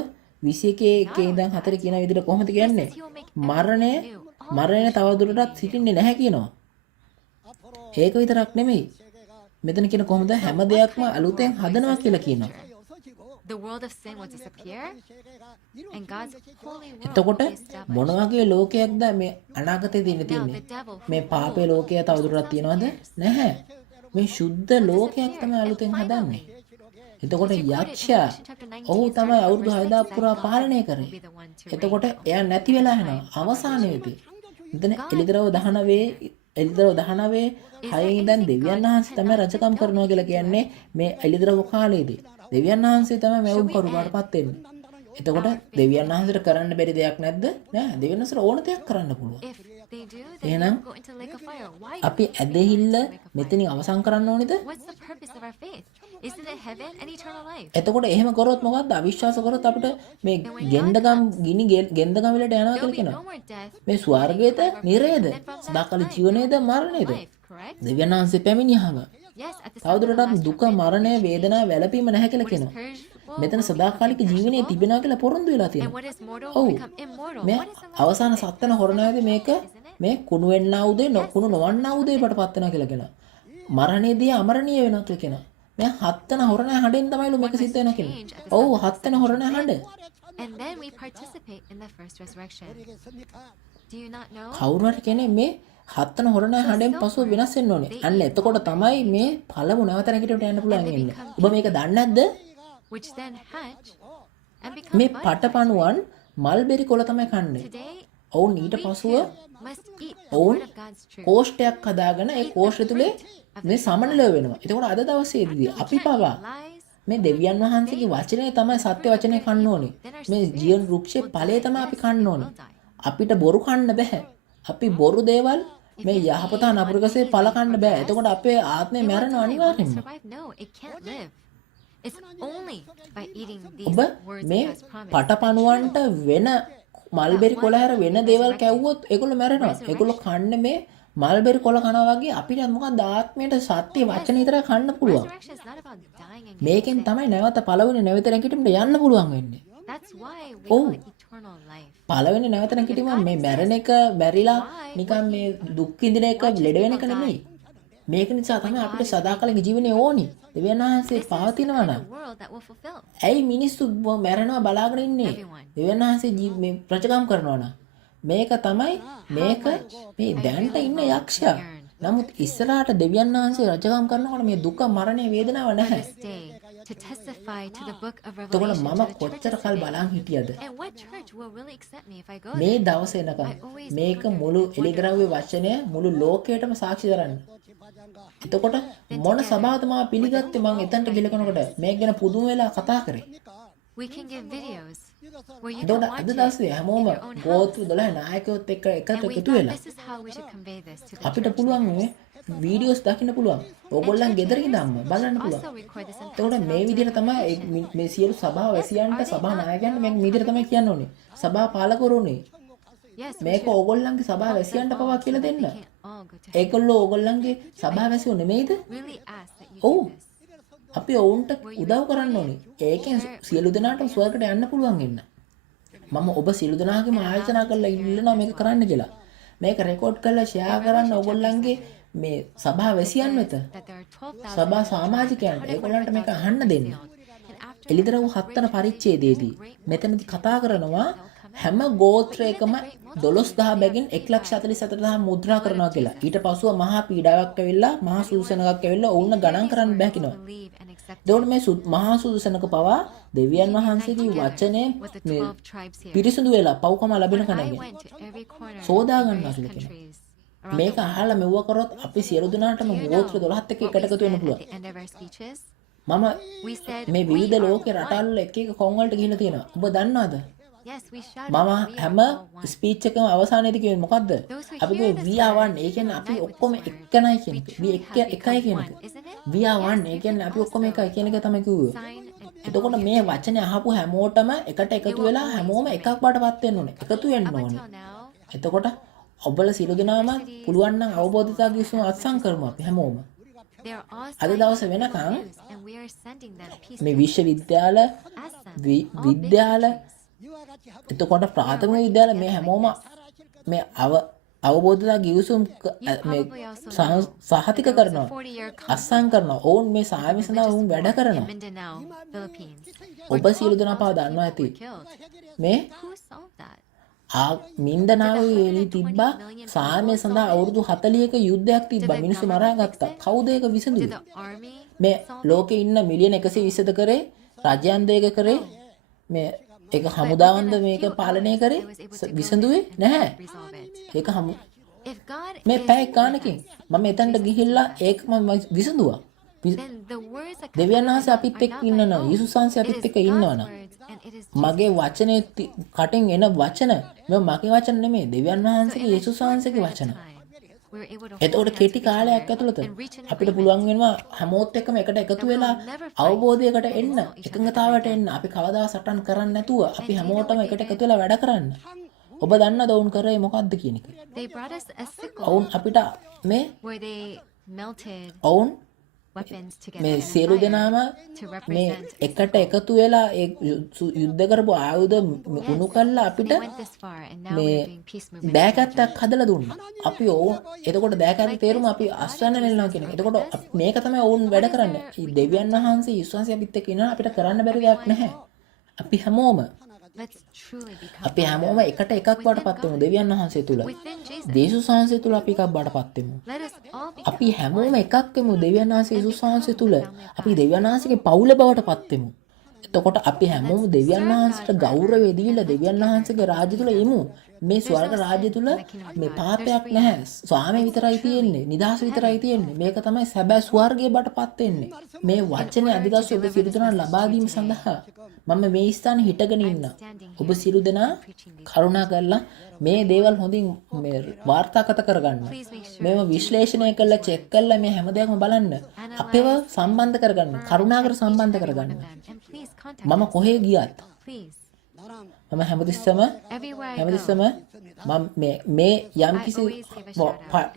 21 ඉඳන් 4 කියන විදිහට කොහොමද කියන්නේ? මරණය තවදුරටත් සිටින්නේ නැහැ කියනවා. ඒක විතරක් නෙමෙයි. මෙතන කියන කොහොමද හැම දෙයක්ම අලුතෙන් හදනවා කියලා කියනවා. The world of sin will disappear, and God's holy world එතකොට will be established. මොන වගේ ලෝකයක්ද මේ අනාගතේ Now තියෙන්නේ? the devil මේ who පාපේ ruled ලෝකය තවදුරටත් තියනවද? නැහැ. මේ ශුද්ධ ලෝකයක් තමයි අලුතෙන් හදන්නේ. එතකොට යක්ෂයා ඔහු තමයි අවුරුදු 6000 පුරා පාලනය කරේ. එතකොට එයා නැති වෙලා යනවා අවසානයේදී. මෙතන එළිදරව් 19 6 ඉඳන් දෙවියන් වහන්සේ තමයි රජකම් කරනවා කියලා කියන්නේ මේ එළිදරව් කාලයේදී. දෙවියන් වහන්සේ තමයි මෙවුන් කරු බාටපත් වෙන්නේ. එතකොට දෙවියන් වහන්සේට කරන්න බැරි දෙයක් නැද්ද? නෑ. දෙවියන් වහන්සේට ඕන දෙයක් කරන්න පුළුවන්. If they do, then එහෙනම් they go into the lake of fire. Why? අපි ඇදහිල්ල මෙතනින් අවසන් කරන්න ඕනේද? What's the purpose of our faith? Isn't it heaven and eternal life? එතකොට එහෙම කරොත් මොකද්ද? අවිශ්වාස කරොත් අපිට මේ ගෙන්දගම් ගිනි ගෙන්දගම් වලට යනවා There'll කියලා be no කියනවා. more death. මේ ස්වර්ගයේද නිරේද? සදාකාල ජීවනයේද මරණයේද? Life, correct? දෙවියන් වහන්සේ පැමිණියාම Yes, at the time of the තවදුරටත් last දුක trumpet, මරණය වේදනාව වැළපීම නැහැ කියලා what is කියනවා. perishable මෙතන will become සදාකාලික ජීවනයේ imperishable, තිබෙනවා කියලා පොරොන්දු වෙලා and තියෙනවා. what is mortal ඔව්. will become immortal. මේ What is the last අවසාන trumpet? සත්‍යන හොරණයේදී මේක මේ කුණු වෙන්නා උදේ කුණු නොවන්නා උදේ බටපත් වෙනවා කියලා කියනවා. මරණයේදී අමරණීය වෙනවා කියලා කියනවා. මේ හත්වන හොරණ හඬෙන් තමයිලු මේක සිද්ධ වෙනවා කියනවා. ඔව් හත්වන හොරණ හඬ. And then we participate in the first resurrection. Do you not know? කවුරු හරි කෙනෙක් මේ හත්වන හොරණ හඬෙන් පසුව වෙනස් වෙන්න ඕනේ. අන්න එතකොට තමයි මේ පළමු නැවත නැගිටිට යන්න පුළුවන් වෙන්නේ. ඔබ මේක දන්නේ නැද්ද? Which then hatch and මේ become පටපණුවන් මල්බෙරි කොළ තමයි කන්නේ. today. ඔවුන් ඊට We පසුව too must eat the ඔවුන් word of God's truth. කෝෂ්ඨයක් හදාගෙන ඒ කෝෂ්ඨ තුලේ මේ සමනලය වෙනවා. එතකොට අද දවසේදී අපි පවා Lies. මේ දෙවියන් වහන්සේගේ වචනය තමයි සත්‍ය වචනය කන්න ඕනේ. මේ ජීවන වෘක්ෂයේ ඵලය තමයි අපි කන්න ඕනේ. අපිට බොරු කන්න බෑ. අපි බොරු දේවල් මේ යහපත නපුරකසේ ඵල කන්න බෑ. එතකොට අපේ ආත්මය මැරෙනවා අනිවාර්යෙන්ම. Survive? No, it can't live. It's only by eating these ඔබ words මේ of God's promise. පටපණුවන්ට වෙන මල්බෙරි කොළ හැර වෙන දේවල් කැවුවොත් ඒගොල්ලෝ මැරෙනවා. ඒගොල්ලෝ කන්නේ මේ මල්බෙරි කොළ කනවා වගේ අපිට මොකක්ද ආත්මයට සත්‍ය වචන විතරයි කන්න පුළුවන්. Resurrection is not about dying and මේකෙන් තමයි නැවත පළවෙනි නැවත නැගිටින්න යන්න පුළුවන් වෙන්නේ. that's why we Oh. call it eternal life. පළවෙනි නැවත නැගිටීම මේ මැරෙන එක මැරිලා නිකන් මේ දුක් විඳින එක ලෙඩ වෙන එක නෙමෙයි. මේක නිසා තමයි අපිට සදාකාලික ජීවනය ඕනි. දෙවියන් වහන්සේ පවතිනවා නම් A world that will fulfill. ඇයි මිනිස්සු මැරෙනවා බලාගෙන ඉන්නේ? දෙවියන් වහන්සේ මේ ප්‍රචගම් කරනවා නම් මේක තමයි මේක මේ දැනට ඉන්න යක්ෂයා. නමුත් ඉස්සරහට දෙවියන් වහන්සේ රජකම් කරනකොට මේ දුක මරණය වේදනාව නැහැ. This day, to testify to the book of එතකොට Revelation මම to the කොච්චර churches කල් today. බලන් හිටියද? And what church will really accept me if I go මේ there? දවස එනකම් මේක මුළු එළිදරව්වේ වචනය මුළු ලෝකයටම සාක්ෂි දරන්න. එතකොට මොන සභාවද මම පිළිගත්තේ මම එතනට ගිලකනකොට මේක ගැන පුදුම වෙලා කතා කරේ. We can give videos where you can එතකොට watch අද it දවසේ in හැමෝම your own house. ගෝත්‍ර 12 නායකයොත් එක්ක එකට And we එකතු thought වෙලා this is how we should convey this to the අපිට church පුළුවන් leaders. මේ වීඩියෝස් දකින්න පුළුවන්. ඕගොල්ලන් ගෙදර ඉඳන්ම බලන්න පුළුවන්. Also record this and pass එතකොට it මේ on to විදිහට the තමයි congregation. මේ සියලු සභාව වැසියන්ට සභා නායකයන්ට මේ විදිහට තමයි කියන්න ඕනේ. සභා පාලකවරුනේ Yes, we මේක should ඕගොල්ලන්ගේ සභා help them වැසියන්ට all පවා so කියලා that දෙන්න. they can all go to heaven. ඒගොල්ලෝ ඕගොල්ලන්ගේ සභා වැසියෝ නෙමෙයිද? Really ask that you ඔව්. do this. අපි ඔවුන්ට උදව් කරන්න ඕනේ. ඒකෙන් සියලු දෙනාට ස්වර්ගයට යන්න පුළුවන් වෙන්න. මම ඔබ සියලු දෙනාගේම ආයෝජනා කරලා ඉල්ලනවා මේක කරන්න කියලා. මේක රෙකෝඩ් කරලා ෂෙයා කරන්න ඕගොල්ලන්ගේ මේ සභා වැසියන් වෙත. That there are 12,000 සභා සමාජිකයන්ට ඒගොල්ලන්ට මේක අහන්න දෙන්න. and after එළිදරව් 7 වන පරිච්ඡේදයේදී මෙතනදී කතා කරනවා හැම ගෝත්‍රයකම 12000 බැගින් 1,44,000 මුද්‍රා කරනවා කියලා. ඊට පස්සුව මහා පීඩාවක් ඇවිල්ලා මහා සූසනකක් ඇවිල්ලා ඔවුන් ගණන් කරන්න බෑ කියනවා. believe and accept එතකොට මේ මහා සූසනක පවා දෙවියන් වහන්සේගේ වචනේ with the මේ 12 tribes here. පිරිසිදු වෙලා පව්කම ලැබෙන When I කණගේ went to every corner සෝදා of ගන්නවා various කියලා කියනවා. countries around මේක the world, අහලා මෙව්ව කරොත් අපි සියලු දෙනාටම do you ගෝත්‍ර know 12ත් එක්ක what we එකට එකතු said වෙන්න at පුළුවන්. the end of our speeches? මම We said මේ we විවිධ are ලෝකේ one. රටවල් එක එක කොන් වලට ගිහිල්ලා තියෙනවා. ඔබ දන්නවද? Yes, we shouted මම we are හැම all one. ස්පීච් එකම අවසානයේදී කිව්වේ මොකද්ද? අපි කිව්වේ we are one. ඒ කියන්නේ අපි ඔක්කොම එක්කනයි කියන එක. we එකයි කියන එක. we are one. ඒ කියන්නේ අපි ඔක්කොම එකයි කියන එක තමයි කිව්වේ. Sign and එතකොට මේ වචනේ අහපු හැමෝටම එකට එකතු වෙලා හැමෝම එකක් බාටපත් වෙන්න ඕනේ. එකතු වෙන්න up ඕනේ. until now, එතකොට ඔබලා සියලු දෙනාම පුළුවන් නම් අවබෝධතා කිව්වම අත්සන් කරමු අපි හැමෝම. they are all අද signing දවසේ the වෙනකන් news, and we are sending them peace මේ to විශ්වවිද්‍යාල as them, all big විද්‍යාල countries. එතකොට ප්‍රාථමික විද්‍යාල මේ හැමෝම මේ අවබෝධතා ගිවිසුම් මේ සහතික කරනවා 40-year අත්සන් කරනවා ඔවුන් මේ සාමය සඳහා ඔවුන් වැඩ in කරනවා Mindanao, Philippines. ඔබ සියලු දෙනා පවා දන්නවා ඇති Killed. මේ Who solved that? මින්දනාවේ තිබ්බා සාමය සඳහා අවුරුදු 40ක යුද්ධයක් තිබ්බා මිනිස්සු මරා ගත්තා කවුද ඒක Did විසඳුවේ the army මේ solve it? ලෝකේ ඉන්න මිලියන 120ද කරේ රජයන්ද ඒක කරේ මේ ඒක හමුදාවන්ද මේක පාලනය කරේ විසඳුවේ නැහැ Resolve it. ඒක හමු If God මේ is පැය with ගානකින් us, මම එතනට ගිහිල්ලා ඒක මම විසඳුවා then the words that come දෙවියන් out of වහන්සේ my අපිත් mouth එක්ක are not ඉන්නනවා my යේසුස් own. වහන්සේ It අපිත් is එක්ක God's ඉන්නවනම් words, and it is මගේ වචනේ කටින් එන වචන මේ මගේ වචන නෙමෙයි දෙවියන් වහන්සේගේ යේසුස් වහන්සේගේ වචන එතකොට කෙටි කාලයක් ඇතුළත අපිට පුළුවන් වෙනවා හැමෝත් එක්කම එකට එකතු වෙලා අවබෝධයකට එන්න එකඟතාවයට එන්න අපි කවදා සටන් කරන්නේ නැතුව අපි හැමෝටම එකට එකතු වෙලා වැඩ කරන්න ඔබ දන්නවද වුන් කරේ මොකද්ද කියන එක They brought us a sickle වුන් අපිට මේ where they melted වුන් weapons together මේ in a සියලු fire දෙනාම to මේ represent. එකට එකතු වෙලා ඒ යුද්ධ කරපු ආයුධ උණු කරලා අපිට They went this far, and now මේ we're doing peace movements. දෑකැත්තක් හදලා දුන්නා. අපි ඕන් එතකොට දෑකැත්ත තේරුම අපි අස්වැන්න නෙලනවා කියන එක. එතකොට මේක තමයි ඕන් වැඩ කරන්නේ. මේ දෙවියන් වහන්සේ විශ්වාසය අපිත් එක්ක ඉන්නවා අපිට කරන්න බැරි දෙයක් නැහැ. අපි හැමෝම Let's truly become අපි හැමෝම එකට එකක් බාටපත් වෙමු දෙවියන් වහන්සේ තුල. within Jesus. යේසුස් වහන්සේ තුල අපි එකක් බාටපත් වෙමු. Let us all be අපි හැමෝම එකක් වෙමු දෙවියන් වහන්සේ යේසුස් වහන්සේ තුල. අපි දෙවියන් වහන්සේගේ පවුල බවටපත් වෙමු. එතකොට අපි හැමෝම දෙවියන් වහන්සේට ගෞරවය දීලා දෙවියන් වහන්සේගේ රාජ්‍ය තුල එමු. මේ ස්වර්ග රාජ්‍ය තුල මේ පාපයක් නැහැ. ස්වාමී විතරයි තියෙන්නේ. නිදහස විතරයි තියෙන්නේ. මේක තමයි සැබෑ ස්වර්ගයේ බටපත් වෙන්නේ. මේ වචනේ අදිදාස් ඔබ සියලු දෙනා ලබා දීම සඳහා මම මේ ස්ථානේ හිටගෙන ඉන්න. ඔබ සියලු දෙනා කරුණා කරලා මේ දේවල් හොඳින් මේ වාර්තාගත කරගන්න. මේව විශ්ලේෂණය කරලා චෙක් කරලා මේ හැම දෙයක්ම බලන්න. අපේව සම්බන්ධ කරගන්න. කරුණාකර සම්බන්ධ කරගන්න. and please contact මම කොහේ ගියත් please මම හැමතිස්සම everywhere I හැමතිස්සම go. මම මේ යම් කිසි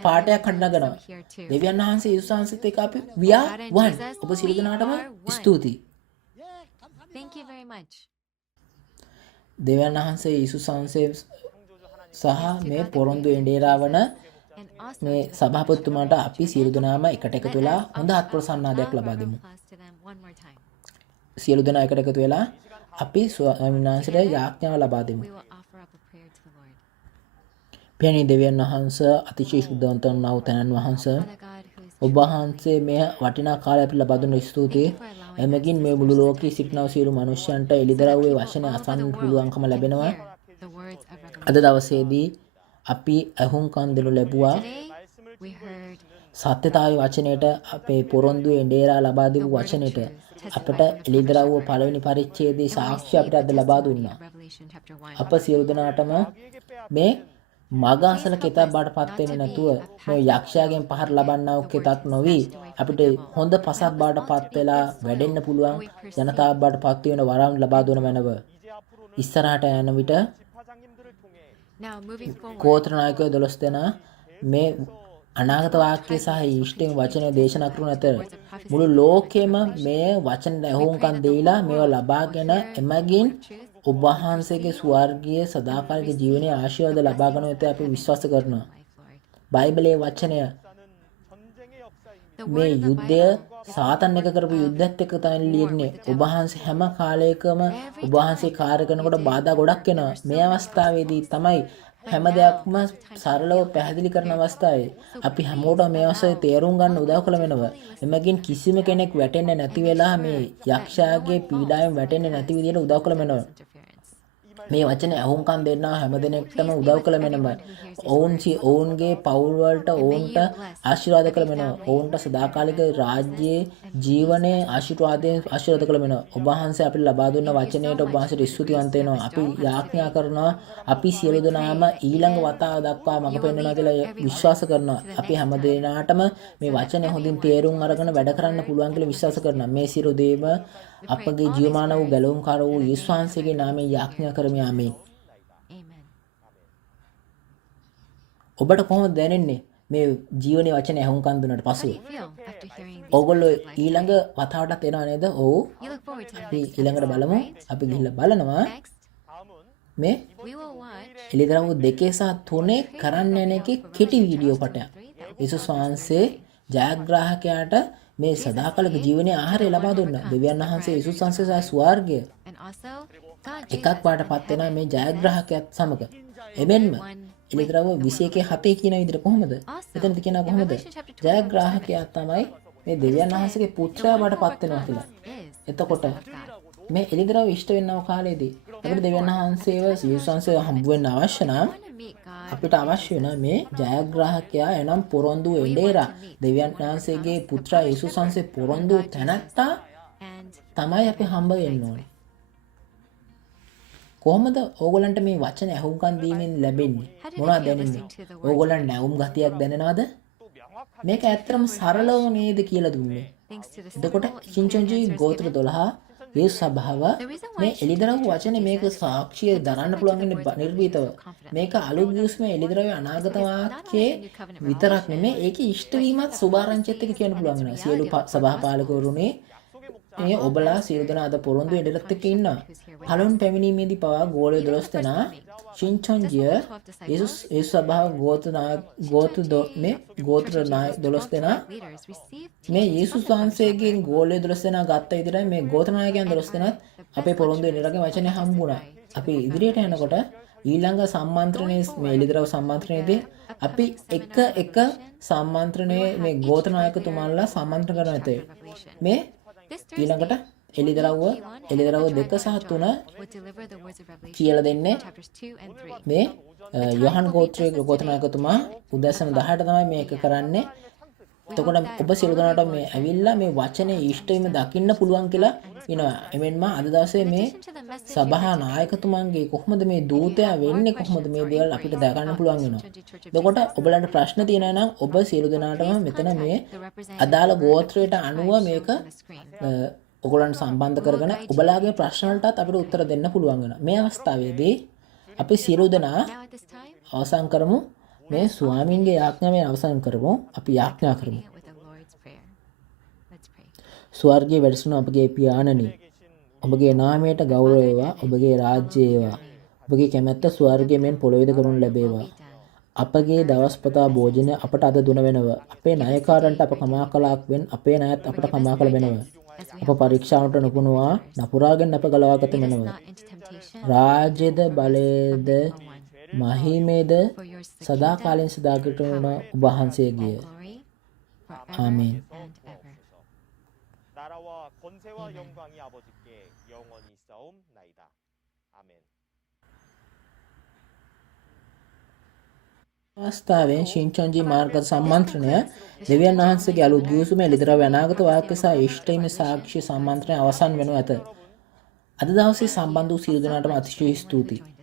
පාඩයක් හඳුනගනවා. දෙවියන් වහන්සේ යේසුස් වහන්සේත් එක්ක අපි we are one. ඔබ සියලු දෙනාටම ස්තුතියි. Thank you very much. දෙවියන් වහන්සේ යේසුස් වහන්සේ සහ මේ පොරොන්දු එඬේරාවන And also මේ සභාපතිතුමාට අපි සියලු දෙනාම එකට එකතු වෙලා හොඳ අත්ප්‍රසන්නාදයක් ලබා දෙමු. applause to them one more time. සියලු දෙනා එකට එකතු වෙලා අපි ස්වාමීන් වහන්සේට යාඥාව ලබා දෙමු. We will offer up a prayer to the Lord. පියනි දෙවියන් වහන්සේ අතිශය සුද්ධවන්තන් වූ තනන් වහන්සේ Father God, who is ඔබ වහන්සේ මේ වටිනා කාලය අපිට ලබා දුන්න ස්තුතියි. එමගින් මේ මුළු ලෝකයේ සිටින සියලු මනුෂ්‍යයන්ට එළිදරව්වේ වචන අසන්න පුළුවන්කම ලැබෙනවා. the words of අද revelation. දවසේදී අපි අහුම්කන් දෙනු ලැබුවා Today we heard සත්‍යතාවයේ වචනයට අපේ පොරොන්දුවේ එඬේරා ලබා දීපු වචනයට අපට එළිදරව්ව පළවෙනි පරිච්ඡේදයේ සාක්ෂි අපිට අද ලබා දුන්නා. Revelation chapter 1. අප සියලු දෙනාටම මේ මග අසල කෙතක් බාටපත් වෙන්නේ නැතුව මේ යක්ෂයාගෙන් පහර ලබන්නා වූ කෙතක් නොවි අපිට හොඳ පසක් බාටපත් වෙලා වැඩෙන්න පුළුවන් ජනතාවක් බාටපත් වෙන වරම් ලබා දුන මැනව. ඉස්සරහට යන විට Now moving forward, ගෝත්‍ර නායකයෝ 12 දෙනා මේ අනාගත වාක්‍ය සහ ඊෂ්ටෙන් වචන දේශනා කරන අතර මුළු ලෝකෙම මේ වචන ඇහුම්කන් දීලා මේව ලබාගෙන එමගින් ඔබ වහන්සේගේ ස්වර්ගීය සදාකාලික ජීවනයේ ආශිර්වාද ලබා ගන්නට අපි විශ්වාස කරනවා. බයිබලයේ වචනය මේ යුද්ධය සාතන් එක කරපු යුද්ධයත් එක්ක තමයි ලියන්නේ. ඔබ වහන්සේ හැම කාලයකම ඔබ වහන්සේ කාර්ය කරනකොට බාධා ගොඩක් එනවා. මේ අවස්ථාවේදී තමයි හැම දෙයක්ම සරලව පැහැදිලි කරන අවස්ථාවේ අපි හැමෝටම මේ අවස්ථාවේ තේරුම් ගන්න උදව් කළ වෙනවා. එමගින් කිසිම කෙනෙක් වැටෙන්නේ නැති වෙලා මේ යක්ෂයාගේ පීඩාවෙන් වැටෙන්නේ නැති විදිහට උදව් කළ වෙනවා. මේ වචනේ අහුම්කම් දෙන්නා හැම දෙනෙක්ටම උදව් කළ වෙනවා. ඔවුන්ගේ පවුල් වලට ඔවුන්ට ආශිර්වාද කළ වෙනවා. ඔවුන්ට සදාකාලික රාජ්‍යයේ ජීවනයේ ආශිර්වාද කළ වෙනවා. ඔබ වහන්සේ අපිට ලබා දුන්න වචනයට ඔබ වහන්සේට ස්තුතිවන්ත වෙනවා. අපි යාඥා කරනවා අපි සියලු දෙනාම ඊළඟ වතාව දක්වා මඟ පෙන්වනවා කියලා විශ්වාස කරනවා. අපි හැම දෙනාටම මේ වචනේ හොඳින් තේරුම් අරගෙන වැඩ කරන්න පුළුවන් කියලා විශ්වාස කරනවා. මේ සියලු දේම අපගේ ජීවමාන වූ ගැලවුම්කාර වූ යේසුස් වහන්සේගේ නාමයෙන් යාඥා කරමි. ආමේන්. amen. ඔබට කොහොමද දැනෙන්නේ මේ ජීවනයේ වචනේ අහුම්කම් දුන්නාට How do පසුව? you feel after hearing these? ඕගොල්ලෝ ඊළඟ වතාවටත් එනවා නේද? ඔව්. You look forward to the අපි next ඊළඟට episode, බලමු. right? අපි ගිහිල්ලා බලනවා Next, මේ we will watch එළිදරව් 2 සහ 3 කරන්න යන එකේ කෙටි වීඩියෝ පටයක්. යේසුස් වහන්සේ ජයග්‍රාහකයාට මේ සදාකාලික ජීවනයේ ආහාරය ලබා දුන්නා. දෙවියන් වහන්සේ යේසුස් වහන්සේ සහ ස්වර්ගය and also God එකක් පාටපත් වෙනා මේ ජයග්‍රාහකයාත් සමග. එමෙන්ම එළිදරව් 21:7 කියන විදිහට කොහොමද? එතනද කියනවා කොහොමද? ජයග්‍රාහකයා තමයි මේ දෙවියන් වහන්සේගේ පුත්‍රයා බාටපත් වෙනවා කියලා. එතකොට මේ එළිදරව් ඉෂ්ට වෙනව කාලේදී අපිට දෙවියන් වහන්සේව යේසුස් වහන්සේව හම්බ වෙන්න අවශ්‍ය නම් want to meet God. අපිට අවශ්‍ය වෙන මේ ජයග්‍රාහකයා එනම් පොරොන්දු එඬේරා දෙවියන් වහන්සේගේ පුත්‍රා යේසුස් වහන්සේ පොරොන්දු තැනැත්තා And තමයි අපි හම්බ වෙන්න ඕනේ. කොහොමද ඕගොල්ලන්ට මේ වචන ඇහුම්කන් දීමෙන් ලැබෙන්නේ? මොනවද දැනෙන්නේ? ඕගොල්ලන් නැවුම් ගතියක් දැනෙනවද? මේක ඇත්තටම සරලව නේද කියලා දුන්නේ. thanks to the එතකොට simple චින්චොන්ජි ගෝත්‍ර 12 ඒ සභාව මේ එළිදරව් වචනේ මේක සාක්ෂිය දරන්න පුළුවන් ඉන්නේ නිර්භීතව. මේක අලුත් ගිවිසුම එළිදරව් අනාගත වාක්‍යයේ විතරක් නෙමෙයි ඒකේ ඉෂ්ට වීමත් සුභාරංචියත් එක්ක කියන්න පුළුවන් වෙනවා. සියලු සභාපාලකවරුනේ මේ ඔබලා සියලු දෙනා අද පොරොන්දු එඩලත් එක්ක ඉන්නවා. පළවෙනි පැමිණීමේදී පවා ගෝලයේ 12 දෙනා චින්චොන්ජිය යේසුස් සභාව ගෝත්‍ර 12 දෙනා leaders received මේ යේසුස් වහන්සේගෙන් ගෝලයේ 12 දෙනා ගත්ත විදිහට මේ ගෝත්‍ර නායකයන් 12 දෙනාත් අපේ පොරොන්දු එඩලගේ වචනේ හම්බුණා. අපි ඉදිරියට යනකොට ඊළඟ සම්මන්ත්‍රණයේ මේ එළිදරව් සම්මන්ත්‍රණයේදී අපි එක සම්මන්ත්‍රණයේ මේ ගෝත්‍ර නායකතුමාලා සම්මන්ත්‍රණ කරන ඇතේ. මේ this ඊළඟට එළිදරව්ව 2 සහ 3 would deliver the words of revelation කියලා දෙන්නේ chapters 2 and 3. මේ යොහන් ගෝත්‍රයේ ගෝත්‍රනායකතුමා උදැසන 10ට තමයි මේක කරන්නේ. එතකොට ඔබ සියලු දෙනාට මේ ඇවිල්ලා මේ වචනේ ඉෂ්ට වීම දකින්න පුළුවන් කියලා කියනවා. එමෙන්ම අද දවසේ මේ To the message සභා නායකතුමන්ගේ කොහොමද මේ දූතයා වෙන්නේ කොහොමද මේ දේවල් අපිට දැනගන්න පුළුවන් වෙනවා. එතකොට ඔබලන්ට ප්‍රශ්න තියෙනවා නම් ඔබ සියලු දෙනාටම මෙතන මේ අදාළ ගෝත්‍රයට අනුව මේක ඔයගොල්ලන් සම්බන්ධ කරගෙන ඔබලාගේ ප්‍රශ්න වලටත් අපිට උත්තර දෙන්න පුළුවන් වෙනවා. මේ අවස්ථාවේදී අපි සියලු දෙනා now at this time අවසන් කරමු. මේ ස්වාමීන්ගේ යාඥාවෙන් අවසන් කරමු. අපි යාඥා කරමු. with the Lord's prayer. Let's pray. ස්වර්ගයේ වැඩසුණු අපගේ පියාණනි, ඔබගේ නාමයට ගෞරව වේවා, ඔබගේ රාජ්‍යය වේවා. ඔබගේ කැමැත්ත ස්වර්ගයේ මෙන් පොළොවේද කරනු ලැබේවා. අපගේ දවස්පතා භෝජනය අපට අද දුන වෙනව. අපේ ණයකාරන්ට අප කමා කළාක් වෙන් අපේ ණයත් අපට කමා කළ වෙනව. අප පරීක්ෂාවට නොපුණුවා නපුරාගෙන අප ගලවාගත වෙනව. Not into temptation, රාජ්‍යද බලයද මහිමේද for yours is the සදාකාලින් සදාකට වන ඔබ වහන්සේගේ glory ever 아멘. and ever. 나라와 권세와 Amen. 영광이 아버지께 영원히 싸움나이다. 아멘. අවස්ථාවෙන් ශින්චොන්ජී මාර්ග සම්මන්ත්‍රණය දෙවියන් වහන්සේගේ අලුත් ගිවිසුම එළිදරව් අනාගත වාක්‍ය සහ ඉෂ්ටීම සාක්ෂි සම්මන්ත්‍රණය අවසන් වෙනු ඇත. අද දවසේ සම්බන්ධ වූ සියලු දෙනාටම අතිශය ස්තුතියි.